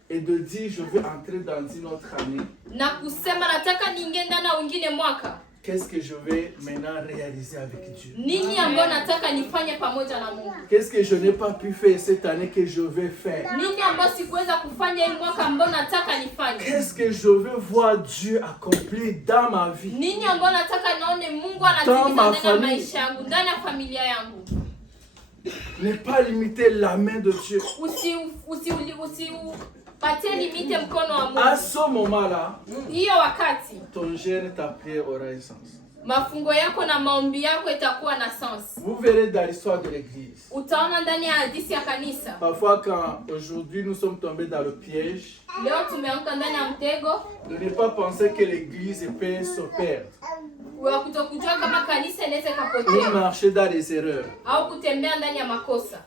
et de dire je veux entrer dans une autre année. na kusema nataka niingie ndani na wengine mwaka. Qu'est-ce que je vais maintenant réaliser avec Dieu? Nini ambayo nataka nifanye pamoja na Mungu? Qu'est-ce que je n'ai pas pu faire cette année que je vais faire? Nini ambayo sikuweza kufanya hii mwaka ambayo nataka nifanye? Qu'est-ce que je veux voir Dieu accomplir dans ma vie? Nini ambayo nataka naone Mungu Dans anatimiza ma ndani ya famille. maisha yangu, ndani ya familia yangu. Ne pas limiter la main de Dieu. Usipatie limite mkono wa À Mungu. ce moment-là, Hiyo wakati ton jeûne, ta prière aura un sens. mafungo yako na maombi yako itakuwa na sens. Vous verrez dans l'histoire de l'Église. Utaona ndani ya hadithi ya kanisa. Parfois, quand aujourd'hui nous sommes tombés dans le piège, Leo tumeanguka ndani ya mtego de ne pas penser que l'Église peut se perdre wa kutokujua kama kanisa inaweza ou kapotea marcher dans les erreurs. au kutembea ndani ya makosa.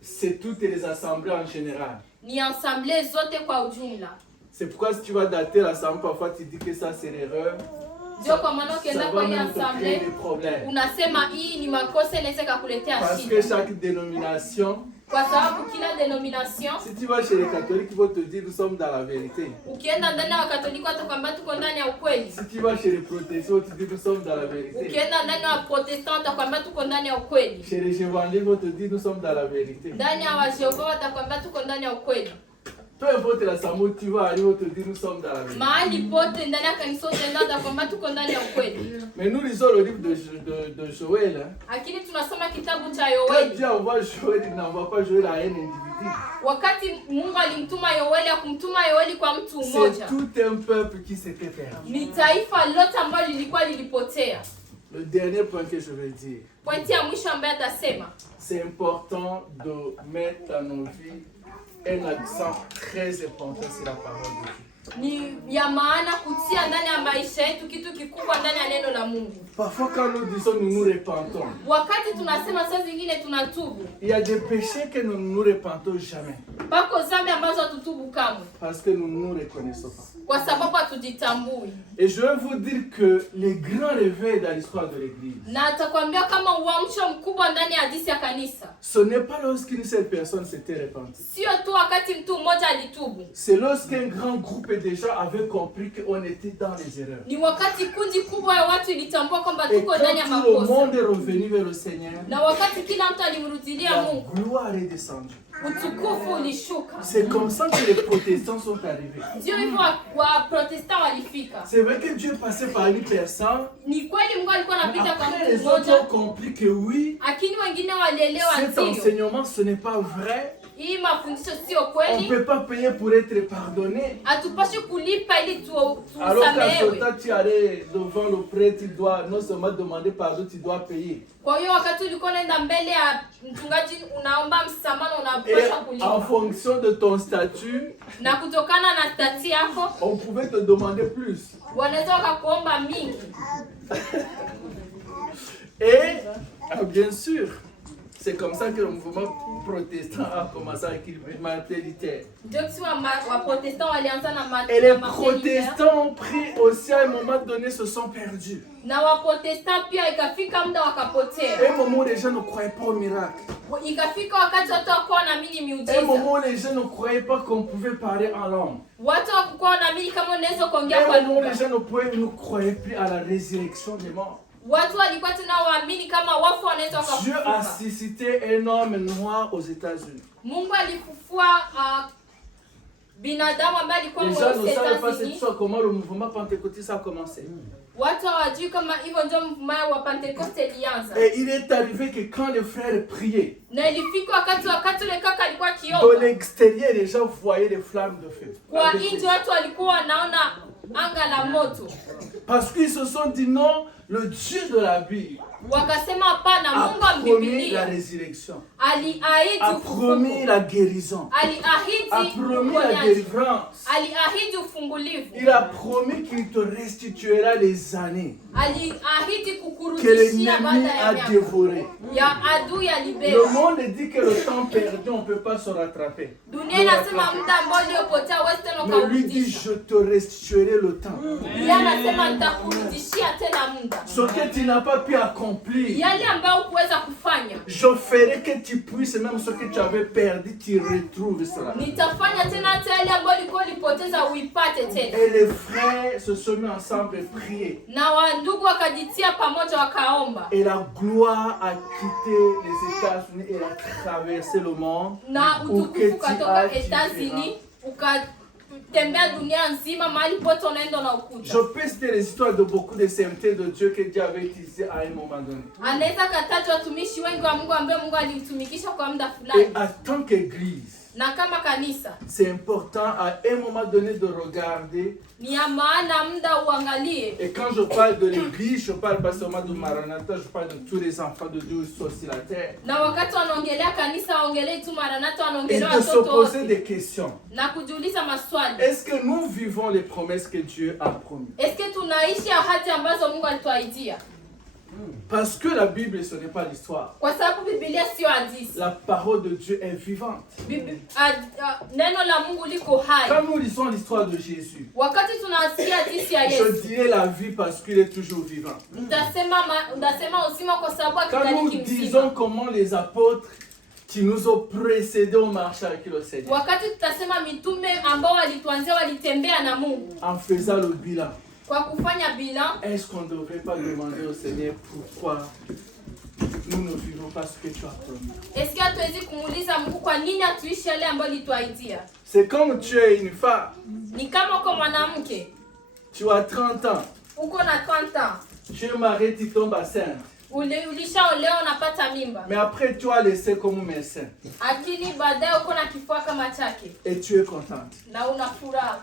C'est toutes les assemblées en général. Ni ensemble zote kwa ujumla. C'est pourquoi si tu vas dater l'assemblée, parfois tu dis que ça c'est l'erreur. Ndio kwa maana Ça ukienda va kwa ile même te créer ensemble des problèmes. unasema hii ni makosa inaweza kakuletea Parce que shida. chaque dénomination, Kwa sababu kila denomination, si tu vas chez les catholiques, ils vont te dire nous sommes dans la vérité. ukienda ndani ya Wakatoliki watakwambia tuko ndani ya ukweli. Si tu vas chez les protestants, ils te disent nous sommes dans la vérité. Ukienda ndani ya Protestant watakwambia tuko ndani ya ukweli. Chez les évangéliques, ils vont te dire nous sommes dans la vérité. Ndani ya Wajehova watakwambia tuko ndani ya ukweli. Peu importe l'assemblée où tu vas aller, ils vont te dire nous sommes dans la vérité. Mahali pote ndani ya kanisa utaenda watakwambia tuko ndani ya ukweli. Mais nous lisons le livre de Joël. Hein. Lakini tunasoma kitabu cha Quand Yoeli. Dieu envoie Joël, il n'envoie pas Joël à un individu. Wakati Mungu alimtuma Yoeli, akumtuma Yoeli kwa mtu C'est mmoja. tout un peuple qui s'était perdu. Ni taifa lote ambalo lilikuwa lilipotea. Le dernier point que je vais dire, Pointi ya mwisho ambaye atasema c'est important de mettre dans nos vies un accent très important sur la parole de Dieu. ni ya maana kutia ndani ya maisha yetu kitu kikubwa ndani ya neno la Mungu. Parfois quand nous disons nous nous repentons, Wakati tunasema saa zingine tunatubu, il y a des péchés que nous ne nous repentons jamais. pako dhambi ambazo hatutubu kamwe Parce que nous ne nous reconnaissons pas. kwa sababu hatujitambui. Et je vais vous dire que les grands réveils dans l'histoire de l'Église, Na atakwambia kama uamsho mkubwa ndani ya hadithi ya kanisa ce n'est pas lorsqu'une seule personne s'était repentie. sio tu wakati mtu mmoja alitubu, C'est lorsqu'un grand groupe de gens avait compris qu'on était dans les erreurs. ni wakati kundi kubwa ya watu ilitambua kwamba Et tuko ndani ya quand tout le makosa, monde est revenu vers le Seigneur, na wakati kila mtu alimrudilia la Mungu, gloire est descendue. utukufu ulishuka. C'est comme ça que les protestants sont arrivés. Ndio hivyo wa Protestant walifika. C'est vrai que Dieu passait par une personne, Ni kweli Mungu alikuwa mais anapita kwa après mtu les autres ont mmoja, compris que oui, lakini wengine walielewa cet ndio enseignement ce n'est pas vrai. hii mafundisho sio On ne kweli, peut pas payer pour être pardonné. hatupashi kulipa ili Alors qu'à ce tusamehewe. temps, tu allais devant le prêtre, tu dois non seulement demander pardon, tu dois payer. Kwa hiyo wakati ulikuwa unaenda mbele ya mchungaji unaomba msamaha na Et unapaswa en kulipa. fonction de ton statut, Na kutokana na stati yako on pouvait te demander plus. wanaweza wakakuomba mingi. Et bien sûr, c'est comme ça que le mouvement protestant a commencé avec le maternité. Ndio kisi wa protestant walianza na Et les maternité. protestants ont pris aussi à un moment donné, se sont perdus. Na wa protestant pia ikafika muda À wakapotea. un moment où les gens ne croyaient pas au miracle. Ikafika wakati watu wakuwa wanaamini À un miujiza. moment où les gens ne croyaient pas qu'on pouvait parler en langue. Watu hawakuwa wanaamini kama unaweza À kuongea kwa un moment où les lugha. gens ne croyaient plus à la résurrection des morts. Watu walikuwa tena waamini kama wafu wanaweza Dieu a wakafufuka. suscité un homme noir aux États-Unis. Mungu alifufua binadamu ambaye alikuwa Les gens ne mweusi savent pas cette États-Unis. histoire, comment le mouvement pentecôtiste a commencé. Watu hawajui kama hivyo ndio mvumao wa Pentecoste ilianza. Et il est arrivé que quand les frères priaient, Na ilifika wakati ule kaka alikuwa de kiomba. l'extérieur, les gens voyaient les flammes de feu. Kwa nje watu walikuwa wanaona anga la moto. Parce qu'ils se sont dit non, le Dieu de la Bible Wakasema hapana, a Mungu wa promis la Biblia résurrection, aliahidi a promis ufufuko. la guérison, a Aliahidi promis la uponyaji. délivrance. Aliahidi ufungulivu. Il a promis qu'il te restituera les années Aliahidi que kukurudishia l'ennemi baada ya a miaka. dévorées. Ya adui ya Le libera. monde dit que le temps perdu, on ne peut pas se rattraper. Dunia inasema muda ambao uliopotea huwezi tena Mais lui dit, ukarudisha. je te restituerai le temps. Yeye anasema nitakurudishia tena muda. Ce que tu n'as pas pu accomplir, Yale ambayo hukuweza kufanya, je ferai que tu puisses, même ce que tu avais perdu, tu retrouves cela. nitafanya tena hata yale ambayo ulikuwa ulipoteza uipate tena. Et les frères se sont mis ensemble et priaient. Na wandugu wakajitia pamoja wakaomba. Et la gloire a quitté les États-Unis et a traversé le monde. Na Pour que utukufu tu ukatoka ailles Etazini ukatembea dunia nzima, mahali pote unaenda na Je ukuta. peux citer les histoires de beaucoup de saintetés de Dieu que Dieu avait utilisées à un moment donné. Anaweza kataja watumishi wengi wa Mungu ambaye Mungu aliutumikisha kwa muda Et fulani. en tant qu'Église, Na kama kanisa c'est important à un moment donné de regarder. ni ya maana muda uangalie. Et quand je parle de l'Église, je parle pas seulement de Maranatha, je parle de tous les enfants de Dieu sur la terre. Na wakati wanaongelea kanisa waongelee tu Maranatha, Et wanaongelea de se watoto poser wote des questions. na kujiuliza maswali. Est-ce que nous vivons les promesses que Dieu a promises? Eske tunaishi ahadi ambazo Mungu alituahidia? Parce que la Bible, ce n'est pas l'histoire. Kwa sababu Biblia sio hadithi. La parole de Dieu est vivante. Neno la Mungu liko hai. Quand nous lisons l'histoire de Jésus, Wakati tunasikia hadithi ya je Yesu, dirais la vie parce qu'il est toujours vivant. utasema uzima kwa sababu Quand nous akitaliki disons mzima. comment les apôtres qui nous ont précédés ont marché avec le Seigneur, Wakati tutasema mitume ambao walituanzia walitembea na Mungu, en faisant le bilan, kwa kufanya bilan, est-ce qu'on ne devrait pas demander au Seigneur pourquoi nous ne vivons pas ce que tu as promis? eske hatuwezi kumuuliza Mungu kwa nini hatuishi yale ambayo alituahidia? C'est comme tu es une femme, Ni kama uko mwanamke, tu as 30 ans, uko na 30 ans, tu es marié, tu tombes enceinte. ulishaolewa unapata mimba, Mais après, tu as laissé comme médecin lakini baadaye uko na kifua kama chake et tu es contente. na una furaha.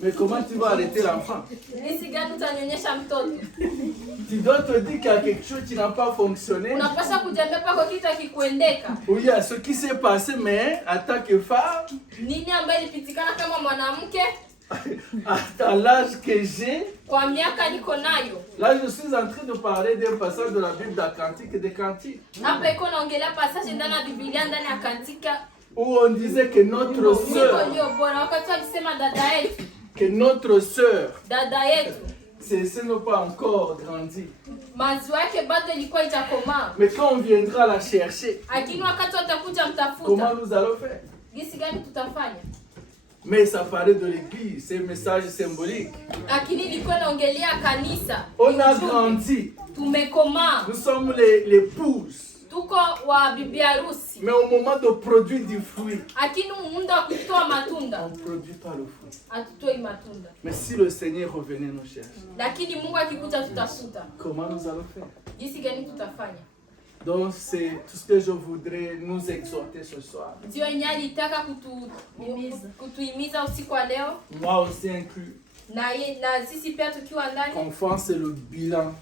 Mais comment tu vas arrêter l'enfant? Jinsi gani utanyonyesha mtoto? Tu dois te dire qu'il y a quelque chose qui n'a pas fonctionné. Unapaswa kujiambia pako kitu akikuendeka. Oui, il y a ce qui s'est passé, mais en tant que femme, Nini ambayo ilipitikana kama mwanamke à l'âge que j'ai, kwa miaka niko nayo. là je suis en train de parler d'un passage de la Bible dans Cantique des Cantiques, Hapa iko naongelea passage ndani ya Biblia ndani ya Kantika où on disait que notre niko sœur, ndio bora. Wakati alisema dada yetu, ce n'est pas encore grandi. maziwa yake bado ilikuwa itakomaa. Mais quand on viendra la chercher, Lakini wakati watakuja comment mtafuta, nous allons faire? gisi gani tutafanya? Mais ça parlait de l'église, c'est un message symbolique. Lakini ilikuwa naongelea kanisa. On a Ujumbe. grandi, Tumekomaa. nous sommes les épouses. Tuko wa bibi harusi. Mais au moment de produire du fruit, Lakini muda wa kutoa on matunda, ne produit pas le fruit. hatutoi matunda. Mais si le Seigneur revenait nous chercher, Lakini Mungu akikuja tutafuta. comment nous allons faire? Jinsi gani tutafanya? Donc c'est tout ce que je voudrais nous exhorter ce soir. Ndio yenye alitaka kutuhimiza usiku wa leo. Moi aussi inclus. Na sisi pia tukiwa ndani. Qu'on fasse le bilan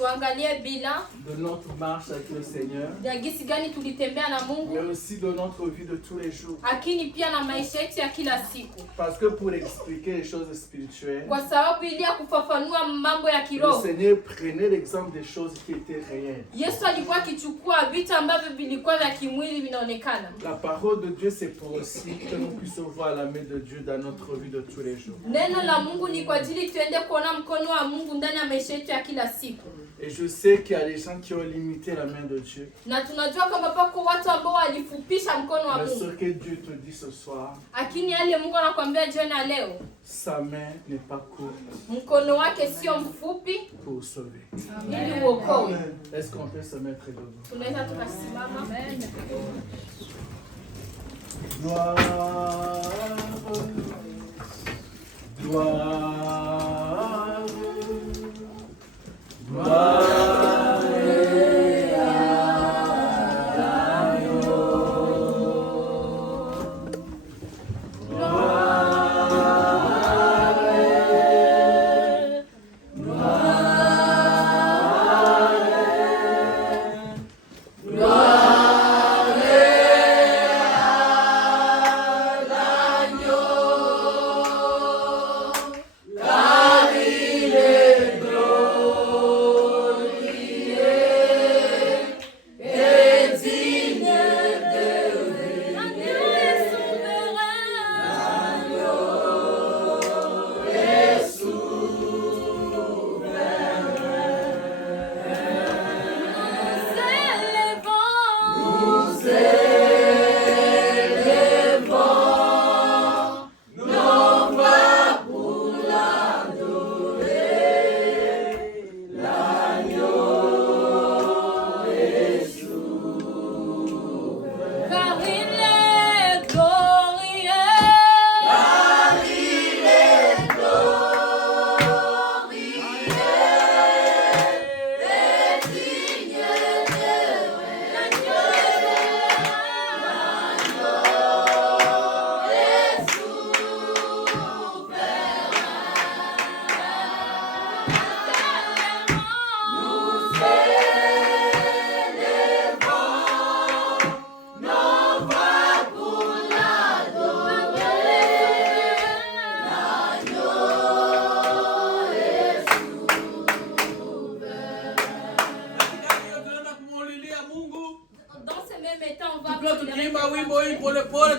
Tuangalie bilan de notre marche avec le Seigneur, ya gisi gani tulitembea na Mungu, mais aussi de notre vie de tous les jours. lakini pia na maisha yetu ya kila siku. Parce que pour expliquer les choses spirituelles, Kwa sababu ili ya kufafanua mambo ya le kiroho, Seigneur prenait l'exemple des choses qui étaient réelles. Yesu alikuwa akichukua vitu ambavyo vilikuwa vya kimwili vinaonekana. La parole de Dieu, c'est pour aussi que nous puissions voir la main de Dieu dans notre vie de tous les jours. Neno la Mungu ni kwa ajili tuende kuona mkono wa Mungu ndani ya maisha yetu ya kila siku. Et je sais qu'il y a des gens qui ont limité la main de Dieu. Na tunajua kwamba pako watu ambao walifupisha mkono wa Mais ce Mungu. que Dieu te dit ce soir, Lakini yale Mungu anakuambia jioni ya leo, sa main n'est pas courte mkono wake sio mfupi pour sauver. ili uokoe. Est-ce qu'on peut se mettre debout? Tunaweza tukasimama. Gloire, gloire, gloire et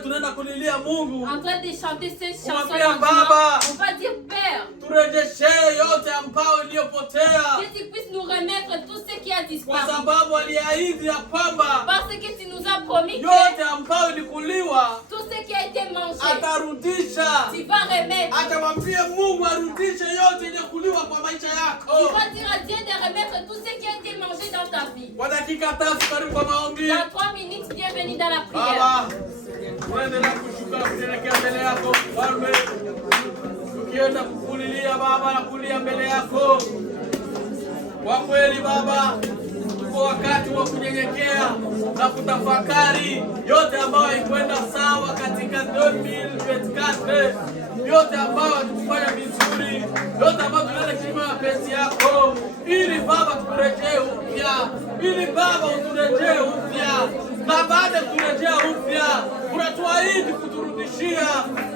En train de chanter cette chanson, on va dire Père, que tu puisses nous remettre tout ce qui a disparu. Parce que tu nous as promis que tout ce qui a été mangé, tu vas remettre. Tu vas dire à Dieu de remettre tout ce qui a été mangé dans ta vie. Dans 3 minutes, bienvenue dans la prière. Tukienda kukulilia Baba na kulia mbele yako. Kwa kweli Baba, tuko wakati wa kunyenyekea na kutafakari yote ambayo haikwenda sawa katika 2024, yote ambayo hatukufanya vizuri, yote ambayo tunaenda kinyume na mapenzi yako, ili Baba turejee upya, ili Baba uturejee upya, na baada ya kurejea upya unatuahidi kuturudishia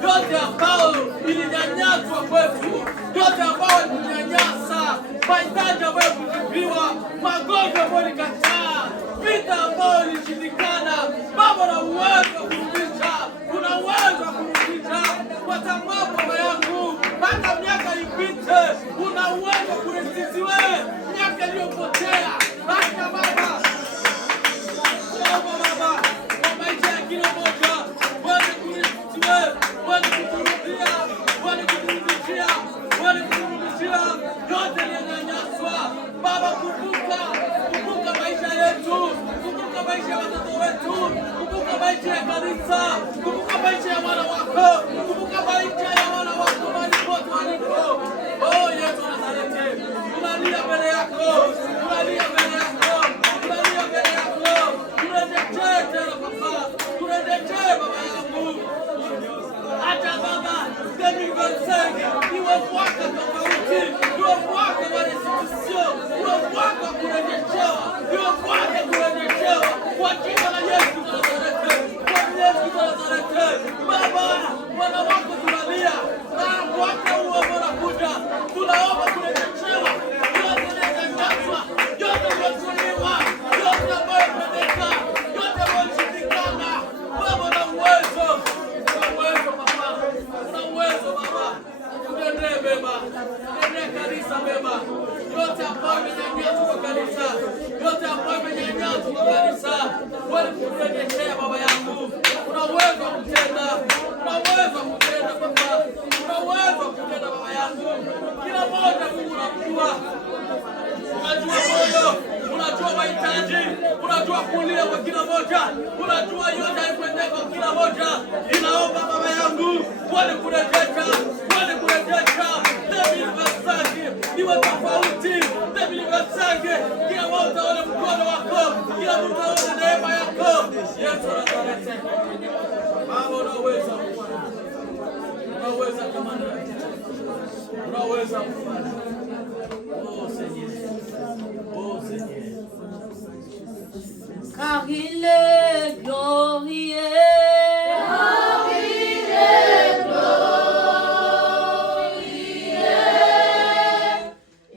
yote ambayo ilinyanyaswa kwetu, yote ambayo ilinyanyasa, mahitaji ambayo kujibiwa, magonjwa ambayo ilikataa, vita ambayo ilishindikana. Baba, na uwezo wa kurudisha, una uwezo wa kurudisha kwa sababu Baba yangu, hata miaka ipite, una uwezo wa kurudishiwe miaka iliyopotea. Hata Baba, Baba, kwa maisha ya kila mmoja, wewe kurudishiwe, wewe kuturudishia, wewe kuturudishia, wewe kuturudishia yote yaliyonyanyaswa. Baba, kumbuka maisha yetu, kumbuka maisha ya watoto wetu, kumbuka maisha ya kanisa, kumbuka maisha ya wana wako, kumbuka maisha ya wana wako walipote waliko. Oh Yesu Nazareti, tunalia mbele yako, tunalia mbele yako, tunalia mbele yako. kwa kanisa, wale kurejesha Baba yangu. Unaweza kutenda, unaweza kutenda Baba, unaweza kutenda Baba yangu. Kila mmoja Mungu unamjua, unajua moyo, unajua mahitaji, unajua kulia kwa kila moja, unajua yote haikuendeka kwa kila moja. Ninaomba Baba yangu, wale kurejesha, wale kurejesha. David Vasange, niwe tofauti. David Vasange, kila mmoja aone mkono wako, kila mmoja aone neema yako. Yesu Nazareti. Baba unaweza, unaweza kama nani, unaweza kufanya. Oh Seigneur, oh Seigneur. Car il est glorieux. Car il est glorieux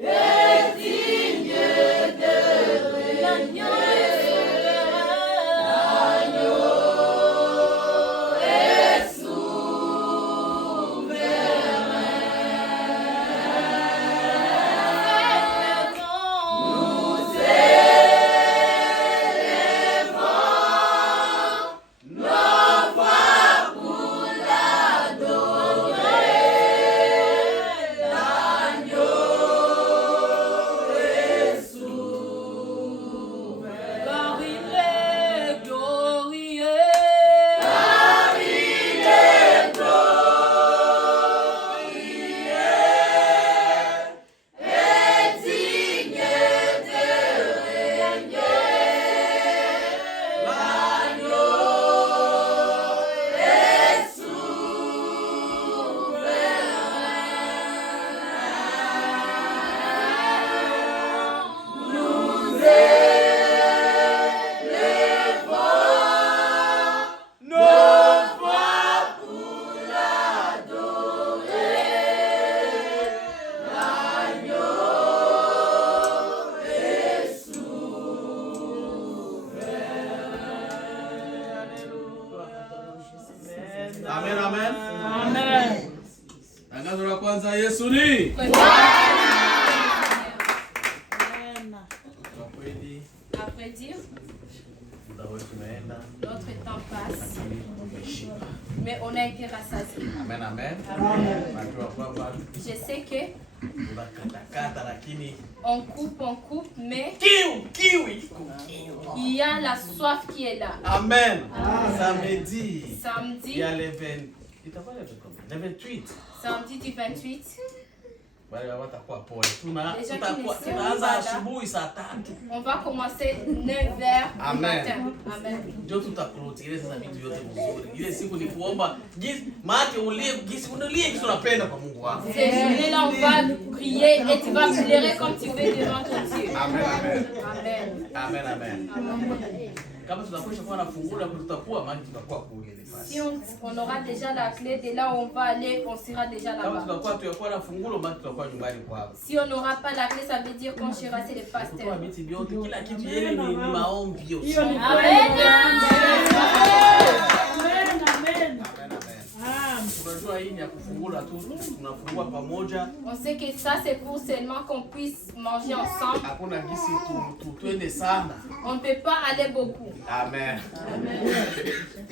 et digne de l'agneau est souverain. Nous car il est glorieux. Car il est glorieux et digne de régner. L'agneau est souverain. Nous Amen, amen. Amen. Tangazo la kwanza, Yesu ni kwa kweli. Après dire, Muda wetu umeenda, notre temps passe, lakini tumeshiba. mais on a été rassasiés. Amen, amen. Najua kwamba Je sais que tunakatakata, lakini on coupe, mais kiu. il y a la soif qui est là. Amen. Samedi. Samedi, Il y a les 20. Itakuwa le 28. samedi du 28, Wale watakuwa pole. Déjà Tutakuwa qu'ils ne tunaanza seront pas asubuhi saa 3. on va commencer 9h du Amen. matin. Amen. Ndio tutakurutile sasa vitu vyote vizuri. Ile siku ni kuomba maana ulie gisi unalie kitu unapenda kwa Mungu wako. Cette journée-là, on va prier et tu vas pleurer comme tu veux devant ton Dieu. Amen, amen. Amen. Amen, amen. Kama tunakwenda kuwa na funguo hapo tutakuwa maana tutakuwa kule nafasi. Si on aura déjà la clé de là où on va aller, on sera déjà Kama là-bas. tutakuwa na funguo maana tutakuwa nyumbani kwao. Si on n'aura pas la clé, ça veut dire qu'on sera chez les Kutoa pasteurs. miti vyote kila kitu yeye ni maombi hiyo. Hiyo ni Amen. Amen. Amen. Tunajua hii ni ya kufungula tu, tunafungua pamoja. On sait que ça, c'est pour seulement qu'on puisse manger ensemble. Hakuna gisi tuende sana. On ne peut pas aller beaucoup. Amen.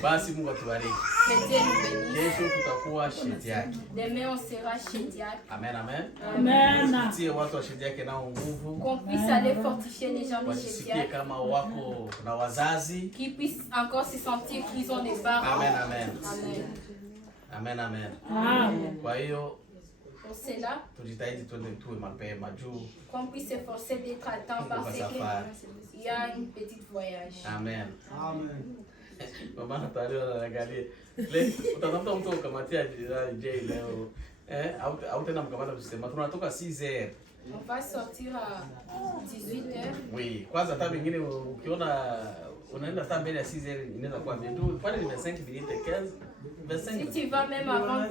Basi Mungu atubariki. Que Dieu nous bénisse. Kesho tutakuwa sheti yake. Demain, on sera chez Diac. Amen, amen. Amen. Tie watu wa sheti yake nao nguvu. Qu'on puisse aller fortifier les gens de chez Wajisikie Diac. kama wako na wazazi. Qu'ils puissent encore se sentir qu'ils ont des parents. Amen, amen. Amen. Amen, amen. Amen. Kwa hiyo Pour cela, tujitahidi twende tuwe mapema juu. qu'on puisse s'efforcer d'être à temps parce qu'il y a une petite voyage. Amen. Mama hatari ananiangalia. Leo utatafuta mtu ukamatia J leo. Au tena mkamata kusema tunatoka 6h. On va sortir à 18h. Oui, kwanza hata vingine ukiona unaenda hata mbele ya 6h inaweza kuwa vitu. Pale ni 5 minutes 15. Si tu vas même avant.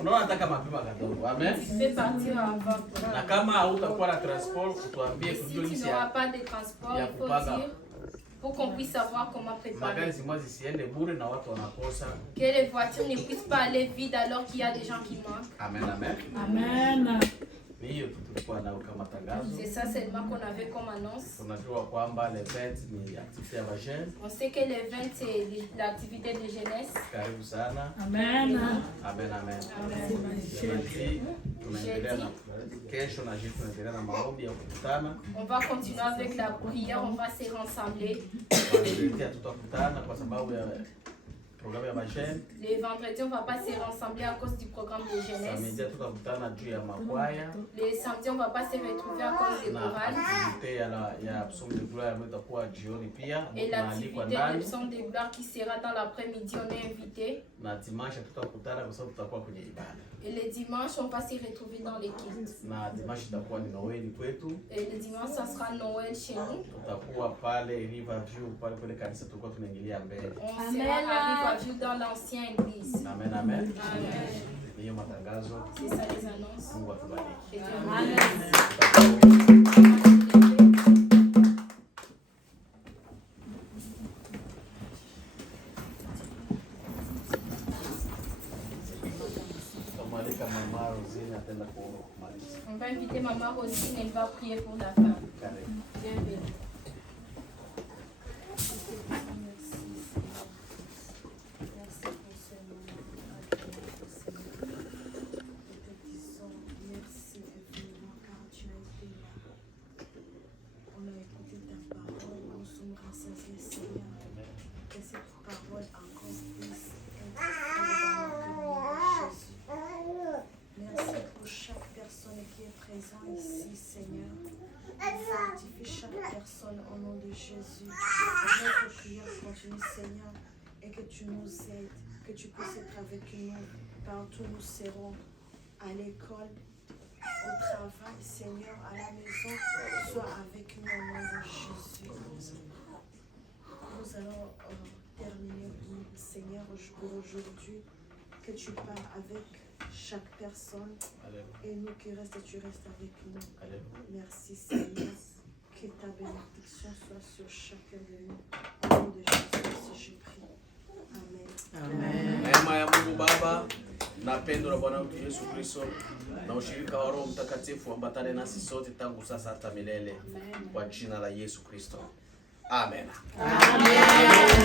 Unaona hata kama mapema kidogo. Amen. Tu peux partir avant. Na kama hautakuwa na transport tuambie Si tujue tu jinsi n'auras ya pas de transport, il faut dire, pour qu'on puisse savoir comment préparer. magari zimwa zisiende bure na watu wanakosa. Que les voitures ne puissent pas aller vides alors qu'il y a des gens qui manquent. Amen, amen. Amen. Ni hiyo tu. tulikuwa nayo kama tangazo. C'est ça seulement qu'on avait comme annonce. Tunajua kwamba le 20 ni activité ya vagin. On sait que le 20 c'est l'activité de jeunesse. Karibu sana. Amen. Amen, amen. Jeudi tunaendelea na kesho na jitu tunaendelea na maombi ya kukutana. On va continuer avec la prière, on va se rassembler. Jeudi tutakutana kwa sababu ya programme ya vagin. Les vendredis, on va pas se rassembler à cause du programme de jeunesse. Samedi tutakutana juu ya makwaya. Les samedis, on va pas se retrouver à cause des Na chorales. activité ya psaume de gloire ambayo itakuwa jioni pia. Et l'activité de psaume de gloire qui sera dans l'après-midi, on est invité. Na dimanche tutakutana kwa sababu tutakuwa kwenye ibada. Et le dimanche, on va se retrouver dans l'équipe. Na dimanche itakuwa ni Noeli kwetu. Et le dimanche, ça sera Noël chez nous. Tutakuwa pale Riverview pale kwenye kanisa tulikuwa tunaingilia mbele. On sera à Riverview dans l'ancien église. Amen, amen. Amen. Hiyo matangazo. C'est ça les annonces. Mungu atubariki. Et Dieu Amen. Tutamwalika Mama Rosine atenda kuomba kumaliza. On va inviter Maman Rosine, elle va prier pour la femme. Karibu. Bienvenue. Ici, Seigneur, sanctifie chaque personne au nom de Jésus. Notre prière continue, Seigneur, et que tu nous aides, que tu puisses être avec nous partout où nous serons, à l'école, au travail, Seigneur, à la maison, sois avec nous au nom de Jésus. Nous allons terminer, Seigneur, pour aujourd'hui, que tu parles avec chaque personne. Et nous qui restons, tu restes avec nous. Merci Seigneur. Que ta bénédiction soit sur chacun de nous. Au nom de Jésus, si je prie. Amen. Neema ya Mungu Baba na pendo la Bwana wetu Yesu Kristo na ushirika wa Roho Mtakatifu ambatane nasi sote tangu sasa hata milele. Kwa jina la Yesu Kristo. Amen. Amen.